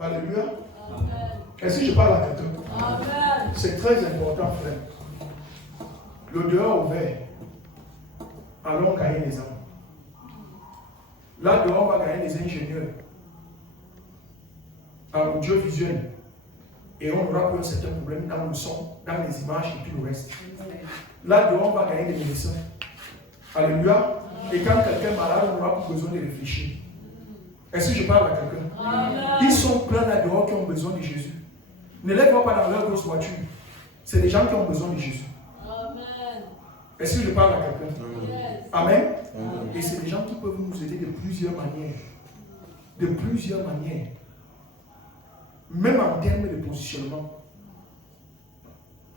Alléluia. Est-ce que je parle à quelqu'un? C'est très important, frère. Le dehors ouvert, allons gagner les âmes. Là dehors, on va gagner les ingénieurs. Alors Dieu visionne. Et on aura plus un certain problème dans le son, dans les images et tout le reste. Là dehors, on va gagner des médecins. Alléluia. Et quand quelqu'un est malade, on n'aura plus besoin de réfléchir. Est-ce que je parle à quelqu'un? Ils sont pleins là dehors qui ont besoin de Jésus. Ne les vois pas dans leur grosse voiture. C'est des gens qui ont besoin de Jésus. Est-ce que je parle à quelqu'un? Amen. Et c'est des gens qui peuvent nous aider de plusieurs manières. De plusieurs manières. Même en termes de positionnement.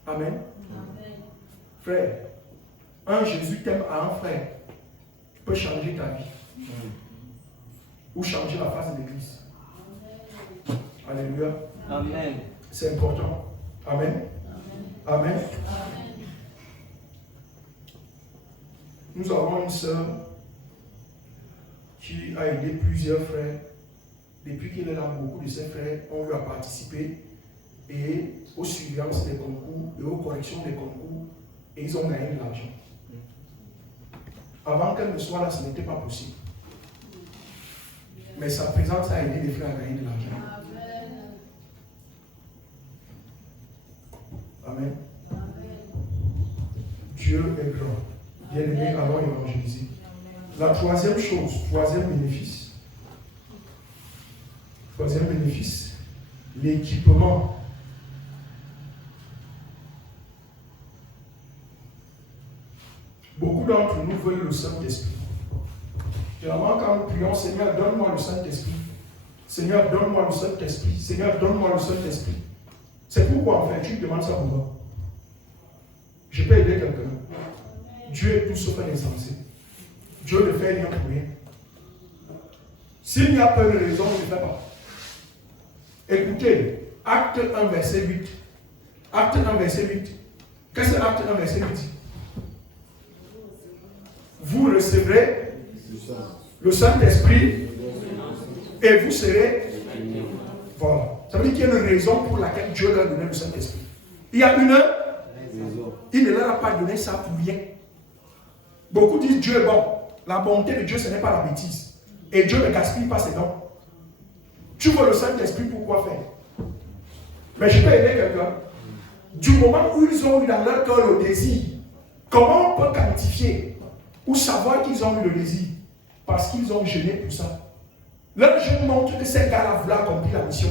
Amen. Frère, un Jésus t'aime à un frère peut changer ta vie. Ou changer la face de l'église. Alléluia. Amen. C'est important. Amen. Amen. Amen. Nous avons une sœur qui a aidé plusieurs frères. Depuis qu'il est là, beaucoup de ses frères ont eu à participer et aux suivances des concours et aux corrections des concours et ils ont gagné de l'argent. Avant qu'elle ne soit là, ce n'était pas possible. Mais sa présence a aidé les frères à gagner de l'argent. Amen. Dieu est grand. Bien-aimé, allons évangéliser. La troisième chose, troisième bénéfice, l'équipement. Beaucoup d'entre nous veulent le Saint-Esprit. Généralement, quand nous prions, Seigneur, donne-moi le Saint-Esprit. Seigneur, donne-moi le Saint-Esprit. Seigneur, donne-moi le Saint-Esprit. C'est pourquoi, en fait, tu demandes ça pour moi. Je peux aider quelqu'un. Dieu est tout sauf un insensé. Dieu ne fait rien pour rien. S'il n'y a pas de raison, il ne fait pas. Écoutez, Acte 1, verset 8. Acte 1, verset 8. Qu'est-ce que Acte 1, verset 8 dit? recevrez le Saint-Esprit et vous serez. Voilà. Ça veut dire qu'il y a une raison pour laquelle Dieu leur a donné le Saint-Esprit. Il y a une raison. Il ne leur a pas donné ça pour rien. Beaucoup disent Dieu est bon. La bonté de Dieu, ce n'est pas la bêtise. Et Dieu ne gaspille pas ses dons. Tu veux le Saint-Esprit pour quoi faire? Mais je peux aider quelqu'un. Du moment où ils ont eu dans leur cœur le désir, comment on peut quantifier ou savoir qu'ils ont eu le désir? Parce qu'ils ont jeûné pour ça. Leur jeûne montre que ces gars-là voulaient accomplir la mission.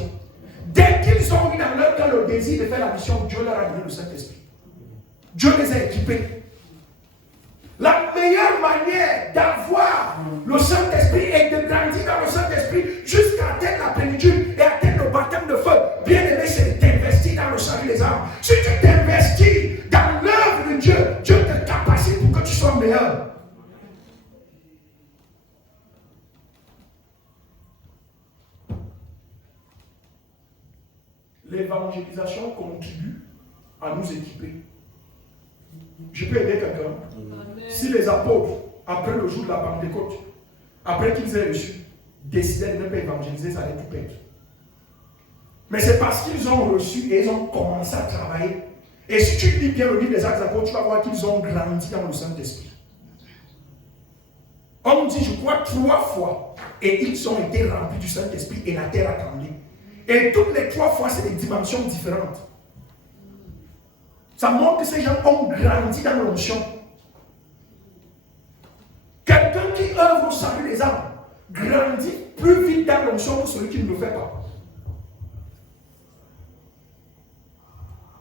Dès qu'ils ont eu dans leur cœur le désir de faire la mission, Dieu leur a donné le Saint-Esprit. Dieu les a équipés. La meilleure manière d'avoir le Saint-Esprit est de grandir dans le Saint-Esprit jusqu'à atteindre la plénitude et atteindre le baptême de feu. Bien aimé, c'est de t'investir dans le salut des âmes. Si tu t'investis dans l'œuvre de Dieu, Dieu te capacite pour que tu sois meilleur. L'évangélisation contribue à nous équiper. Je peux aider quelqu'un. Si les apôtres, après le jour de la Pentecôte, après qu'ils aient reçu, décidaient de ne pas évangéliser, ça allait tout perdre. Mais c'est parce qu'ils ont reçu et ils ont commencé à travailler. Et si tu lis bien le livre des Actes des Apôtres, tu vas voir qu'ils ont grandi dans le Saint-Esprit. On dit, je crois, 3 fois, et ils ont été remplis du Saint-Esprit et la terre a tremblé. Et toutes les 3 fois, c'est des dimensions différentes. Ça montre que ces gens ont grandi dans l'onction. Quelqu'un qui œuvre au salut des âmes grandit plus vite dans l'onction que celui qui ne le fait pas.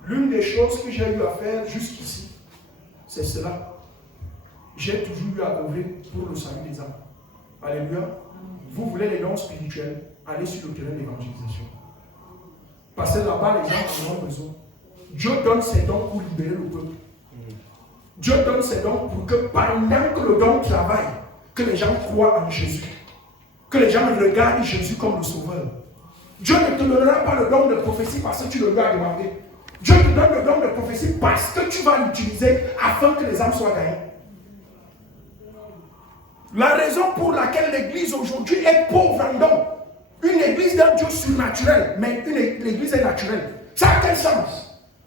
L'une des choses que j'ai eu à faire jusqu'ici, c'est cela. J'ai toujours eu à œuvrer pour le salut des âmes. Alléluia. Vous voulez les dons spirituels, allez sur le terrain d'évangélisation. Parce que là-bas, les gens en ont besoin. Dieu donne ses dons pour libérer le peuple. Dieu donne ses dons pour que pendant que le don travaille, que les gens croient en Jésus. Que les gens regardent Jésus comme le sauveur. Dieu ne te donnera pas le don de prophétie parce que tu le lui as demandé. Dieu te donne le don de prophétie parce que tu vas l'utiliser afin que les âmes soient gagnées. La raison pour laquelle l'église aujourd'hui est pauvre en dons, une église d'un Dieu surnaturel, mais l'église est naturelle. Ça a quel sens?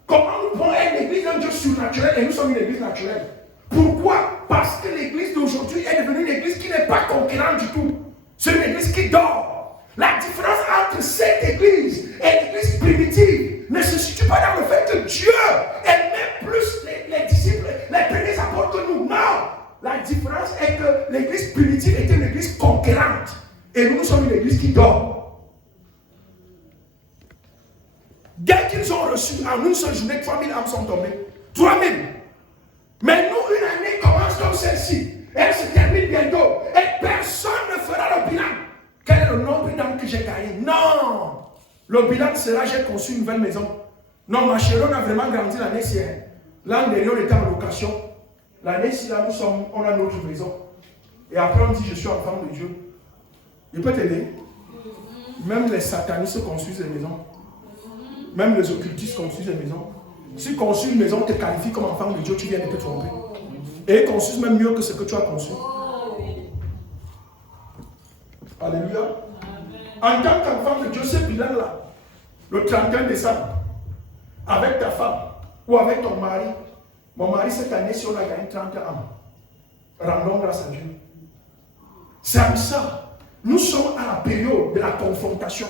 Comment nous prenons une église d'un Dieu surnaturel et nous sommes une église naturelle? Pourquoi? Parce que l'église d'aujourd'hui est devenue une église qui n'est pas conquérante du tout. C'est une église qui dort. La différence entre cette église et l'église primitive ne se situe pas dans le fait que Dieu aimait plus les disciples, les premiers apôtres que nous. Non! La différence est que l'église primitive était une église conquérante. Et nous sommes une église qui dort. Dès qu'ils ont reçu, en une seule journée, 3000 âmes sont tombées. 3000. Mais nous, une année commence comme celle-ci. Elle se termine bientôt. Et personne ne fera le bilan. Quel est le nombre d'âmes que j'ai gagné? Non. Le bilan sera, j'ai conçu une nouvelle maison. Non, ma chérie, on a vraiment grandi l'année-ci. L'an dernier, on était en location. L'année-ci, là, on a notre maison. Et après, on dit, je suis enfant de Dieu. Il peut t'aider. Même les satanistes construisent des maisons. Même les occultistes construisent des maisons. Si construire une maison te qualifie comme enfant de Dieu, tu viens de te tromper. Et ils construisent même mieux que ce que tu as conçu. Alléluia. En tant qu'enfant de Dieu, ce bilan-là, le 31 décembre, avec ta femme ou avec ton mari, mon mari, cette année, si on a gagné 30 ans, rendons grâce à Dieu. C'est comme ça. Nous sommes à la période de la confrontation.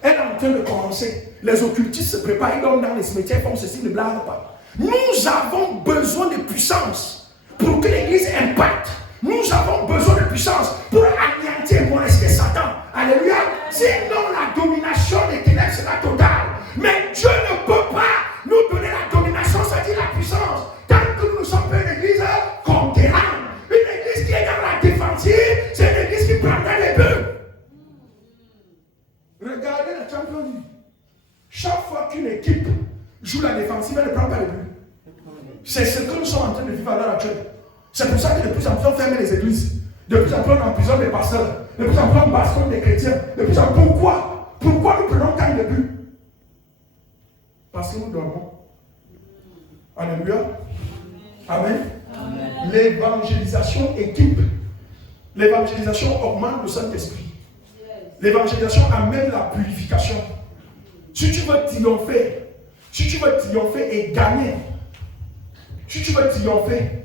Elle est en train de commencer. Les occultistes se préparent, ils dorment dans les cimetières, font ceci, ne blaguent pas. Nous avons besoin de puissance pour que l'église impacte. Nous avons besoin de puissance pour anéantir mon esprit Satan. Alléluia. Sinon, la domination des ténèbres sera totale. Mais Dieu ne peut pas nous donner la domination, c'est-à-dire la puissance, tant que nous ne sommes pas une église conquérante. Une église qui est dans la défensive, c'est une église qui prendra les buts. Regardez la Champions League. Chaque fois qu'une équipe joue la défensive, elle ne prend pas les buts. C'est ce que nous sommes en train de vivre à l'heure actuelle. C'est pour ça que de plus en plus on ferme les églises. De plus en plus on emprisonne les pasteurs. De plus en plus on bastonne les chrétiens. De plus en plus, pourquoi? Pourquoi nous prenons tant de buts? Parce que nous dormons. Alléluia. Amen. Amen. L'évangélisation équipe. L'évangélisation augmente le Saint-Esprit. L'évangélisation amène la purification. Si tu veux triompher et gagner, si tu veux triompher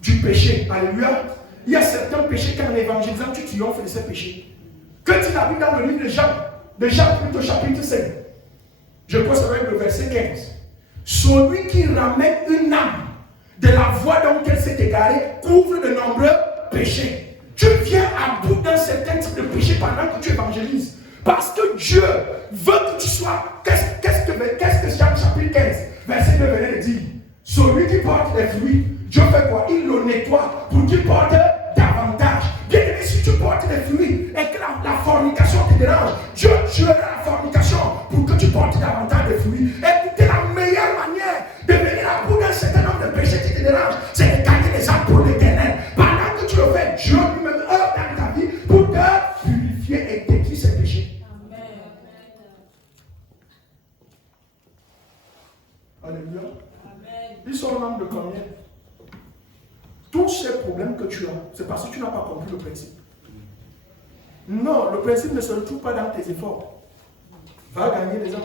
du péché, alléluia, il y a certains péchés qu'en évangélisant, tu triomphes de ces péchés. Que tu l'as vu dans le livre de Jean plutôt chapitre 5. Je crois que ça va être le verset 15. Celui qui ramène une âme de la voie dont elle s'est égarée couvre de nombreux péchés. Tu viens à bout d'un certain type de péché pendant que tu évangélises. Parce que Dieu veut que tu sois. Qu'est-ce que Jean chapitre 15, verset 2 venait de dire? Celui qui porte les fruits, Dieu fait quoi? Il le nettoie pour qu'il porte davantage. Bien aimé, si tu portes des fruits et que la fornication te dérange, Dieu tuera la fornication pour que tu portes davantage de fruits. Écoutez, la meilleure manière de venir à bout d'un certain nombre de péchés qui te dérangent, c'est de gagner les âmes pour l'éternel. Pendant que tu le fais, Dieu lui-même œuvre dans ta vie pour te purifier et détruire ces péchés. Amen. Alléluia. Amen. Ils sont au nombre de combien? Tous ces problèmes que tu as, c'est parce que tu n'as pas compris le principe. Non, le principe ne se retrouve pas dans tes efforts. Va gagner les âmes.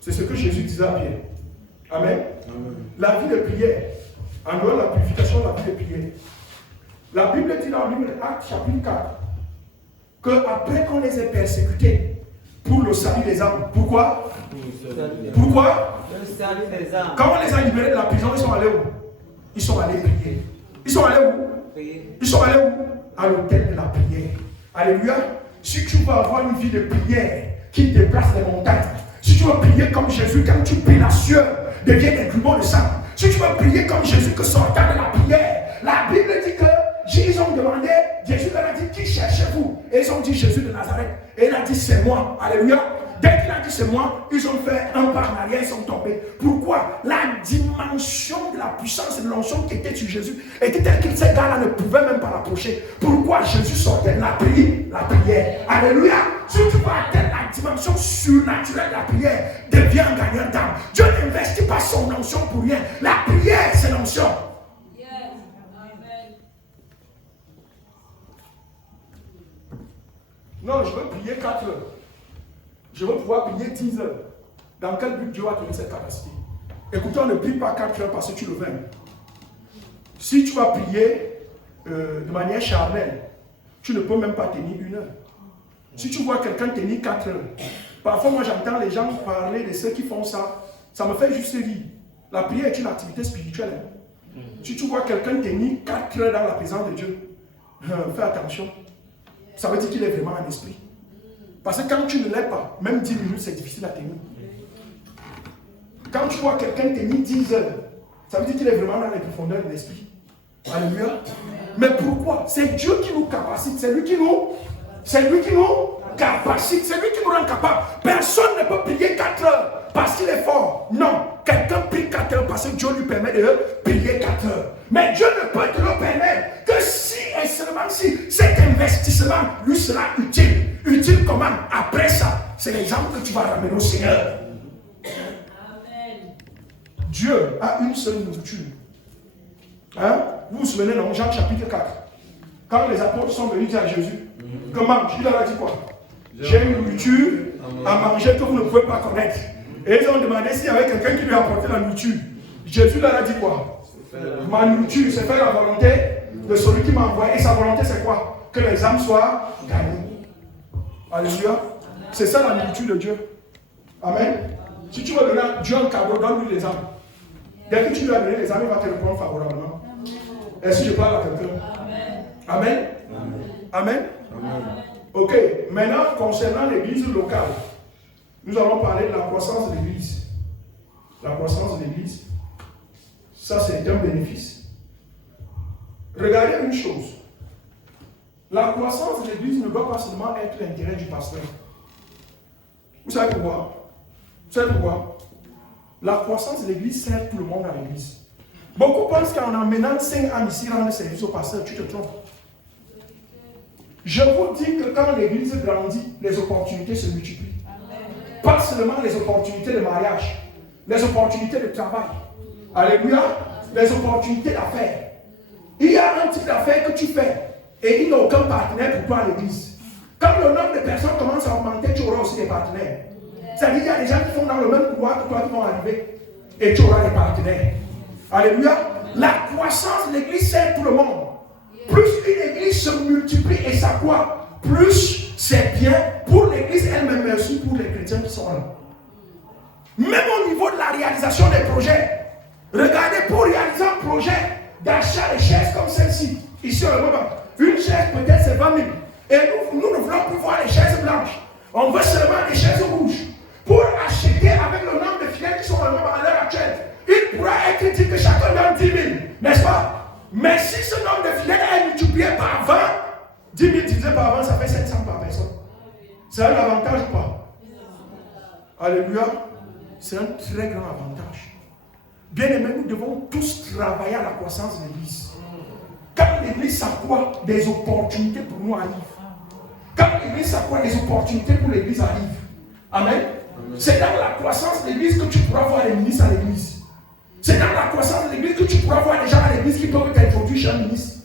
C'est ce que Jésus disait à Pierre. Amen. Amen. La vie de prière, en dehors de la purification, la vie de prière. La Bible dit dans le livre d'Actes, chapitre 4, qu'après qu'on les ait persécutés pour le salut des âmes, pourquoi? Pourquoi? Le salut des âmes. Quand on les a libérés de la prison, ils sont allés où? Ils sont allés prier. Ils sont allés où? Ils sont allés où? À l'autel de la prière. Alléluia. Si tu veux avoir une vie de prière qui déplace les montagnes, si tu veux prier comme Jésus, quand tu pries, la sueur devient des grumeaux de sang. Si tu veux prier comme Jésus, que sortant de la prière, la Bible dit que ils ont demandé, Jésus leur a dit, qui cherchez-vous? Et ils ont dit Jésus de Nazareth. Et il a dit, c'est moi. Alléluia. Dès qu'il a dit c'est moi, ils ont fait un pas en arrière, ils sont tombés. Pourquoi? La dimension de la puissance et de l'onction qui était sur Jésus était telle que ces gars-là ne pouvaient même pas l'approcher. Pourquoi Jésus sortait de la prière? Alléluia. Si tu veux atteindre la dimension surnaturelle de la prière, deviens un gagnant d'âme. Dieu n'investit pas son onction pour rien. La prière, c'est l'onction. Non, je veux prier 4 heures. Je veux pouvoir prier 10 heures. Dans quel but Dieu va te donner cette capacité? Écoutez, on ne prie pas 4 heures parce que tu le veux. Si tu vas prier de manière charnelle, tu ne peux même pas tenir 1 heure. Si tu vois quelqu'un tenir 4 heures, parfois moi j'entends les gens parler de ceux qui font ça, ça me fait juste rire. La prière est une activité spirituelle. Si tu vois quelqu'un tenir 4 heures dans la présence de Dieu, fais attention. Ça veut dire qu'il est vraiment en esprit. Parce que quand tu ne l'es pas, même 10 minutes, c'est difficile à tenir. Quand tu vois quelqu'un tenir 10 heures, ça veut dire qu'il est vraiment dans les profondeurs de l'esprit. Alléluia. Mais pourquoi? C'est Dieu qui nous capacite, c'est lui qui nous capacite, c'est lui qui nous rend capable. Personne ne peut prier 4 heures parce qu'il est fort. Non, quelqu'un prie 4 heures parce que Dieu lui permet de prier 4 heures. Mais Dieu ne peut te le permettre que si et seulement si cet investissement lui sera utile. Utile comment? Après ça, c'est les âmes que tu vas ramener au Seigneur. Amen. Dieu a une seule nourriture. Hein? Vous vous souvenez dans Jean chapitre 4, quand les apôtres sont venus dire à Jésus, comment? Il leur a dit quoi? J'ai une nourriture à manger que vous ne pouvez pas connaître. Et ils ont demandé s'il y avait quelqu'un qui lui apportait la nourriture. Jésus leur a dit quoi? Ma nourriture, c'est faire la volonté de celui qui m'a envoyé. Et sa volonté, c'est quoi? Que les âmes soient gagnées. Alléluia. C'est ça la nourriture de Dieu. Amen. Si tu veux donner à Dieu un cadeau, donne-lui les âmes. Dès que tu lui as donné les âmes, il va te répondre favorablement. Est-ce que je parle à quelqu'un? Amen. Amen. Amen. Ok. Maintenant, concernant l'église locale, nous allons parler de la croissance de l'église. La croissance de l'église, ça c'est un bénéfice. Regardez une chose. La croissance de l'église ne doit pas seulement être l'intérêt du pasteur. Vous savez pourquoi? Vous savez pourquoi? La croissance de l'église sert tout le monde à l'église. Beaucoup pensent qu'en emmenant 5 âmes ici rendre service au pasteur, tu te trompes. Je vous dis que quand l'église grandit, les opportunités se multiplient. Pas seulement les opportunités de mariage, les opportunités de travail. Alléluia. Les opportunités d'affaires. Il y a un type d'affaires que tu fais et il n'y a aucun partenaire pour toi à l'église. Quand le nombre de personnes commence à augmenter, tu auras aussi des partenaires. C'est-à-dire qu'il y a des gens qui sont dans le même couloir que toi qui vont arriver et tu auras des partenaires. Alléluia. La croissance de l'église sert tout le monde. Plus une église se multiplie et s'accroît, plus c'est bien pour l'église elle-même, mais aussi pour les chrétiens qui sont là. Même au niveau de la réalisation des projets, regardez, pour réaliser un projet d'achat de chaises comme celle-ci, ici au moment, une chaise peut-être c'est 20 000. Et nous ne voulons plus voir les chaises blanches. On veut seulement des chaises rouges. Pour acheter avec le nombre de fidèles qui sont au moment à l'heure actuelle, il pourra être dit que chacun donne 10 000, n'est-ce pas? Mais si ce nombre de fidèles est multiplié par 20, 10 000 divisé par 20, ça fait 700 par personne. C'est un avantage ou pas? Alléluia. C'est un très grand avantage. Bien aimés, nous devons tous travailler à la croissance de l'église. Quand l'église s'accroît, des opportunités pour nous arrivent. Quand l'église s'accroît, des opportunités pour l'église arrivent. Amen. C'est dans la croissance de l'église que tu pourras voir les ministres à l'église. C'est dans la croissance de l'église que tu pourras voir les gens à l'église qui peuvent t'introduire chez un ministre.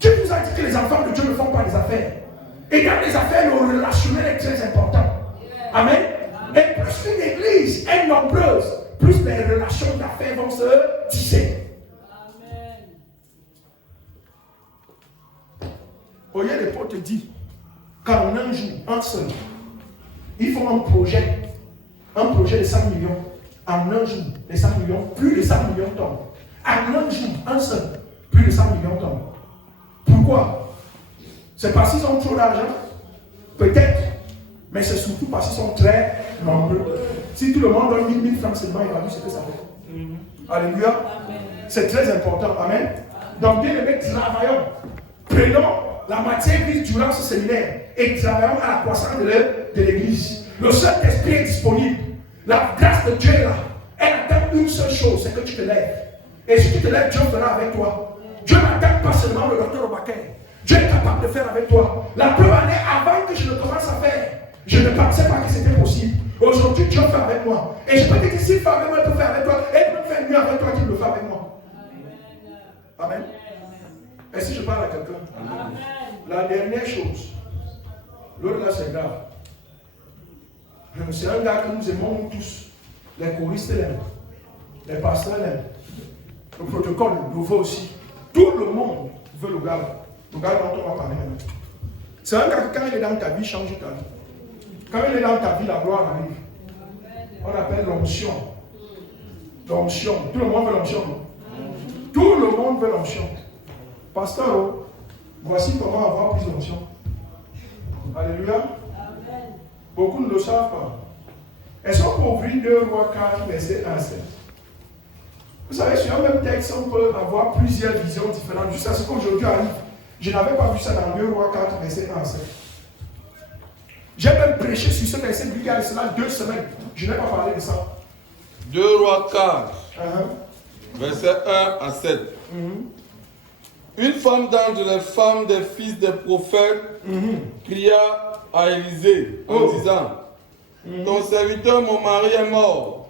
Dieu nous a dit que les enfants de Dieu ne font pas des affaires. Et dans les affaires, le relationnel est très important. Amen. Et plus une église est nombreuse, plus les relations d'affaires vont se tisser. Voyez, les potes te disent qu'en un jour, un seul, ils font un projet de 100 millions. En un jour, les 100 millions, plus de 100 millions tombent. En un jour, un seul, plus de 100 millions tombent. Pourquoi? C'est parce qu'ils ont trop d'argent? Peut-être. Mais c'est surtout parce qu'ils sont très nombreux. Si tout le monde donne 1000 francs seulement, il va dire ce que ça fait. Alléluia. C'est très important. Amen. Donc, bien aimés, travaillons. Prenons la matière grise durant ce séminaire et travaillons à la croissance de l'église. Le Saint-Esprit est disponible. La grâce de Dieu est là. Elle attend une seule chose, c'est que tu te lèves. Et si tu te lèves, Dieu fera avec toi. Dieu n'attend pas seulement le docteur Obakay. Dieu est capable de faire avec toi. La preuve en est, avant que je ne commence à faire, je ne pensais pas que c'était possible. Aujourd'hui, Dieu fait avec moi. Et je peux te dire, s'il fait avec moi, il peut faire avec toi. Et il peut faire mieux avec toi qu'il le fait avec moi. Amen. Et si je parle à quelqu'un? La dernière chose, l'autre là c'est grave. C'est un gars que nous aimons tous. Les choristes l'aiment. Les pasteurs l'aiment. Le protocole le veut aussi. Tout le monde veut le gars. Le gars dont on va parler maintenant. C'est un gars que quand il est dans ta vie, change ta vie. Quand il est dans ta vie, la gloire arrive. On appelle l'onction. L'onction. Tout le monde veut l'onction. Tout le monde veut l'onction. Pasteur, voici comment avoir plus d'onction. Alléluia. Beaucoup ne le savent pas. Est-ce qu'on peut ouvrir 2 Rois 4, verset 1 à 7? Vous savez, sur un même texte, on peut avoir plusieurs visions différentes. Jusqu'à ce qu'aujourd'hui arrive. Je n'avais pas vu ça dans 2 Rois 4, verset 1 à 7. J'ai même prêché sur ce verset il y a cela 2 semaines. Je n'ai pas parlé de ça. 2 Rois 4, verset 1 à 7. Une femme d'entre les femmes des fils des prophètes cria à Élisée en disant: ton serviteur, mon mari, est mort.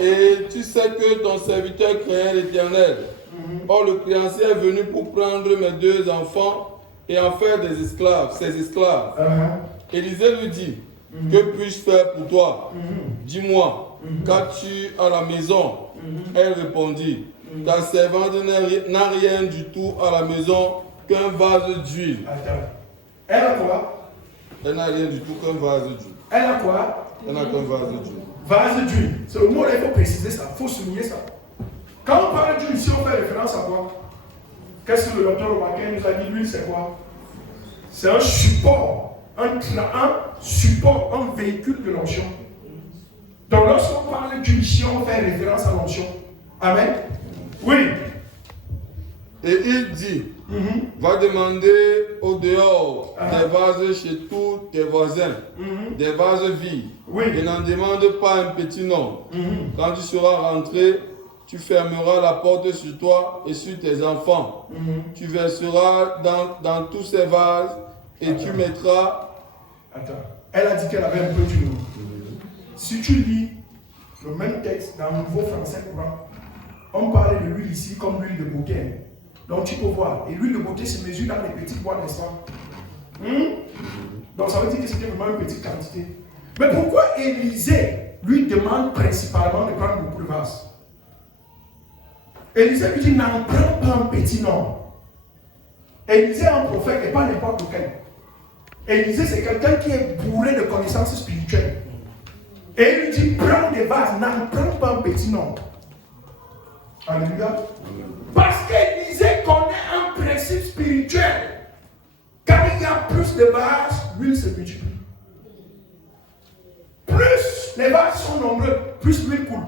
Et tu sais que ton serviteur craignait l'Éternel. Or, le créancier est venu pour prendre mes 2 enfants et en faire des esclaves, ses esclaves. Élisée lui dit: que puis-je faire pour toi? Dis-moi, qu'as-tu à la maison? Elle répondit: ta servante n'a rien du tout à la maison qu'un vase d'huile. Elle a quoi? Elle n'a rien du tout qu'un vase d'huile. Elle a quoi? Elle n'a qu'un vase d'huile. Vase d'huile. C'est le mot là, il faut préciser ça. Il faut souligner ça. Quand on parle d'huile, ici, on fait référence à quoi? Qu'est-ce que le docteur Obakay nous a dit? L'huile, c'est quoi? C'est un support. Un support, un véhicule de l'onction. Donc lorsqu'on parle d'huile ici, on fait référence à l'onction. Amen. Oui. Et il dit: va demander au dehors des vases chez tous tes voisins, des vases vides. Et n'en demande pas un petit nombre. Quand tu seras rentré, tu fermeras la porte sur toi et sur tes enfants. Tu verseras dans tous ces vases et tu mettras... Attends. Elle a dit qu'elle avait un peu d'huile. Si tu lis le même texte dans le nouveau français courant, on parle de l'huile ici comme l'huile de bouquet. Donc tu peux voir. Et l'huile de beauté se mesure dans les petites boîtes, n'est-ce pas? Donc ça veut dire que c'était vraiment une petite quantité. Mais pourquoi Élisée lui demande principalement de prendre beaucoup de vases? Élisée lui dit, n'en prends pas un petit nombre. Élisée est un prophète et pas n'importe lequel. Élisée, c'est quelqu'un qui est bourré de connaissances spirituelles. Et il lui dit, prends des vases, n'en prends pas un petit nombre. Alléluia. Parce qu'Élisée connaît un principe spirituel. Quand il y a plus de vases, l'huile se multiplie. Plus les vases sont nombreux, plus l'huile coule.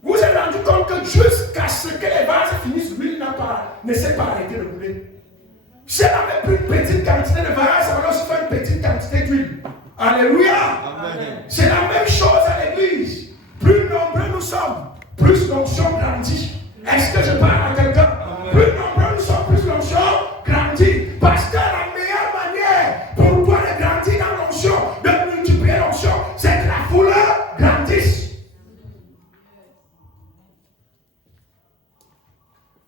Vous vous êtes rendu compte que jusqu'à ce que les vases finissent, l'huile ne s'est pas arrêtée de couler. Si elle avait plus une petite quantité de vases, ça va aussi faire une petite quantité d'huile. Alléluia. Amen. C'est la même chose à l'église. Plus nombreux nous sommes, plus l'onction grandit. Est-ce que je parle à quelqu'un? Plus nombreux nous sommes, plus l'onction grandit. Parce que la meilleure manière pour toi de grandir dans l'onction, de multiplier l'onction, c'est que la foule grandisse.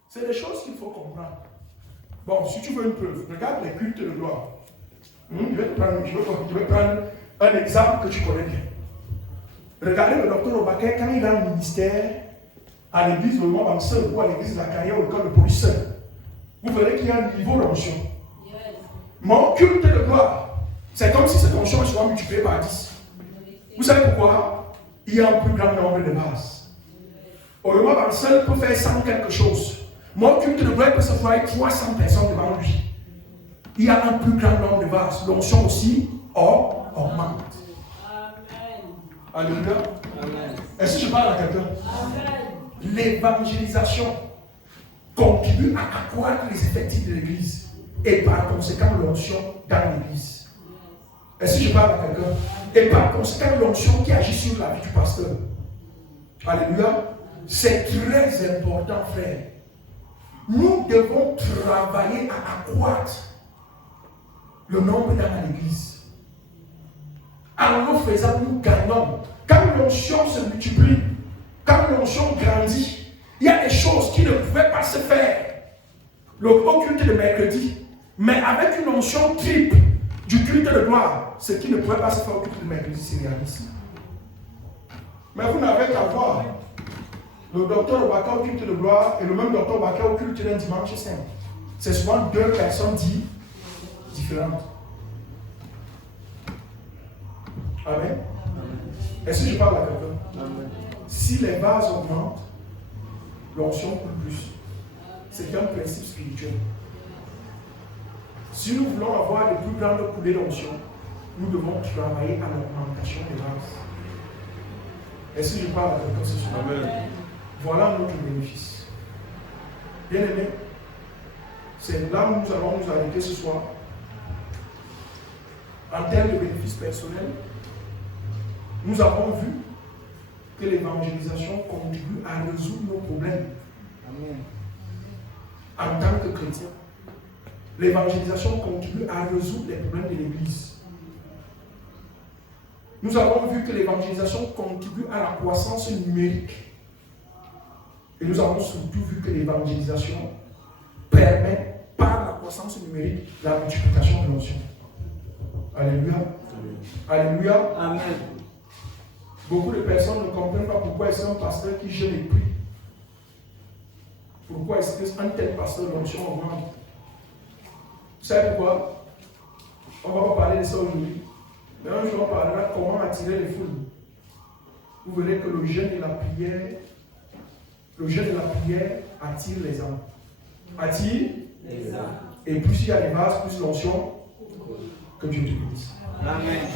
C'est des choses qu'il faut comprendre. Bon, si tu veux une preuve, regarde les cultes de gloire. Je vais prendre un exemple que tu connais bien. Regardez le docteur Obaka quand il a un ministère à l'église de Mont-Bamsel ou à l'église de la carrière ou l'école de police. Vous verrez qu'il y a un niveau d'onction. Mon culte de gloire, c'est comme si cette onction soit multipliée par 10. Vous savez pourquoi? Il y a un plus grand nombre de vases. Au Mont-Bamsel peut faire 100 quelque chose. Mon culte de gloire peut se faire 300 personnes devant lui. Il y a un plus grand nombre de vases. L'onction aussi augmente. Alléluia. Est-ce que je parle à quelqu'un? L'évangélisation contribue à accroître les effectifs de l'église et par conséquent l'onction dans l'église. Est-ce que je parle à quelqu'un? Et par conséquent l'onction qui agit sur la vie du pasteur. Alléluia. C'est très important, frère. Nous devons travailler à accroître le nombre dans l'église. En le faisant, nous gagnons. Quand l'onction se multiplie, quand l'onction grandit, il y a des choses qui ne pouvaient pas se faire au culte de mercredi. Mais avec une onction triple du culte de gloire, ce qui ne pouvait pas se faire au culte de mercredi se réalise. Mais vous n'avez qu'à voir le docteur Obaka au culte de gloire et le même docteur Obaka au culte d'un dimanche saint. C'est souvent deux personnes différentes. Amen. Est-ce que je parle à quelqu'un? Si les vases augmentent, l'onction coule plus. C'est un principe spirituel. Si nous voulons avoir de plus grandes coulées d'onction, nous devons travailler à l'augmentation des vases. Est-ce que je parle à quelqu'un ce soir? Amen. Voilà notre bénéfice. Bien aimé, c'est là où nous allons nous arrêter ce soir. En termes de bénéfices personnels, nous avons vu que l'évangélisation contribue à résoudre nos problèmes. Amen. En tant que chrétien, l'évangélisation contribue à résoudre les problèmes de l'Église. Nous avons vu que l'évangélisation contribue à la croissance numérique. Et nous avons surtout vu que l'évangélisation permet, par la croissance numérique, la multiplication de l'onction. Alléluia. Alléluia. Amen. Beaucoup de personnes ne comprennent pas pourquoi est-ce qu'un pasteur qui jeûne et prie. Pourquoi est-ce qu'un tel pasteur l'onction augmente? Vous savez pourquoi? On ne va pas parler de ça aujourd'hui. Mais un jour on parlera de comment attirer les foules. Vous verrez que le jeûne et la prière attire les âmes. Attire les âmes. Et plus il y a des vases, plus l'onction. Que Dieu te bénisse. Amen.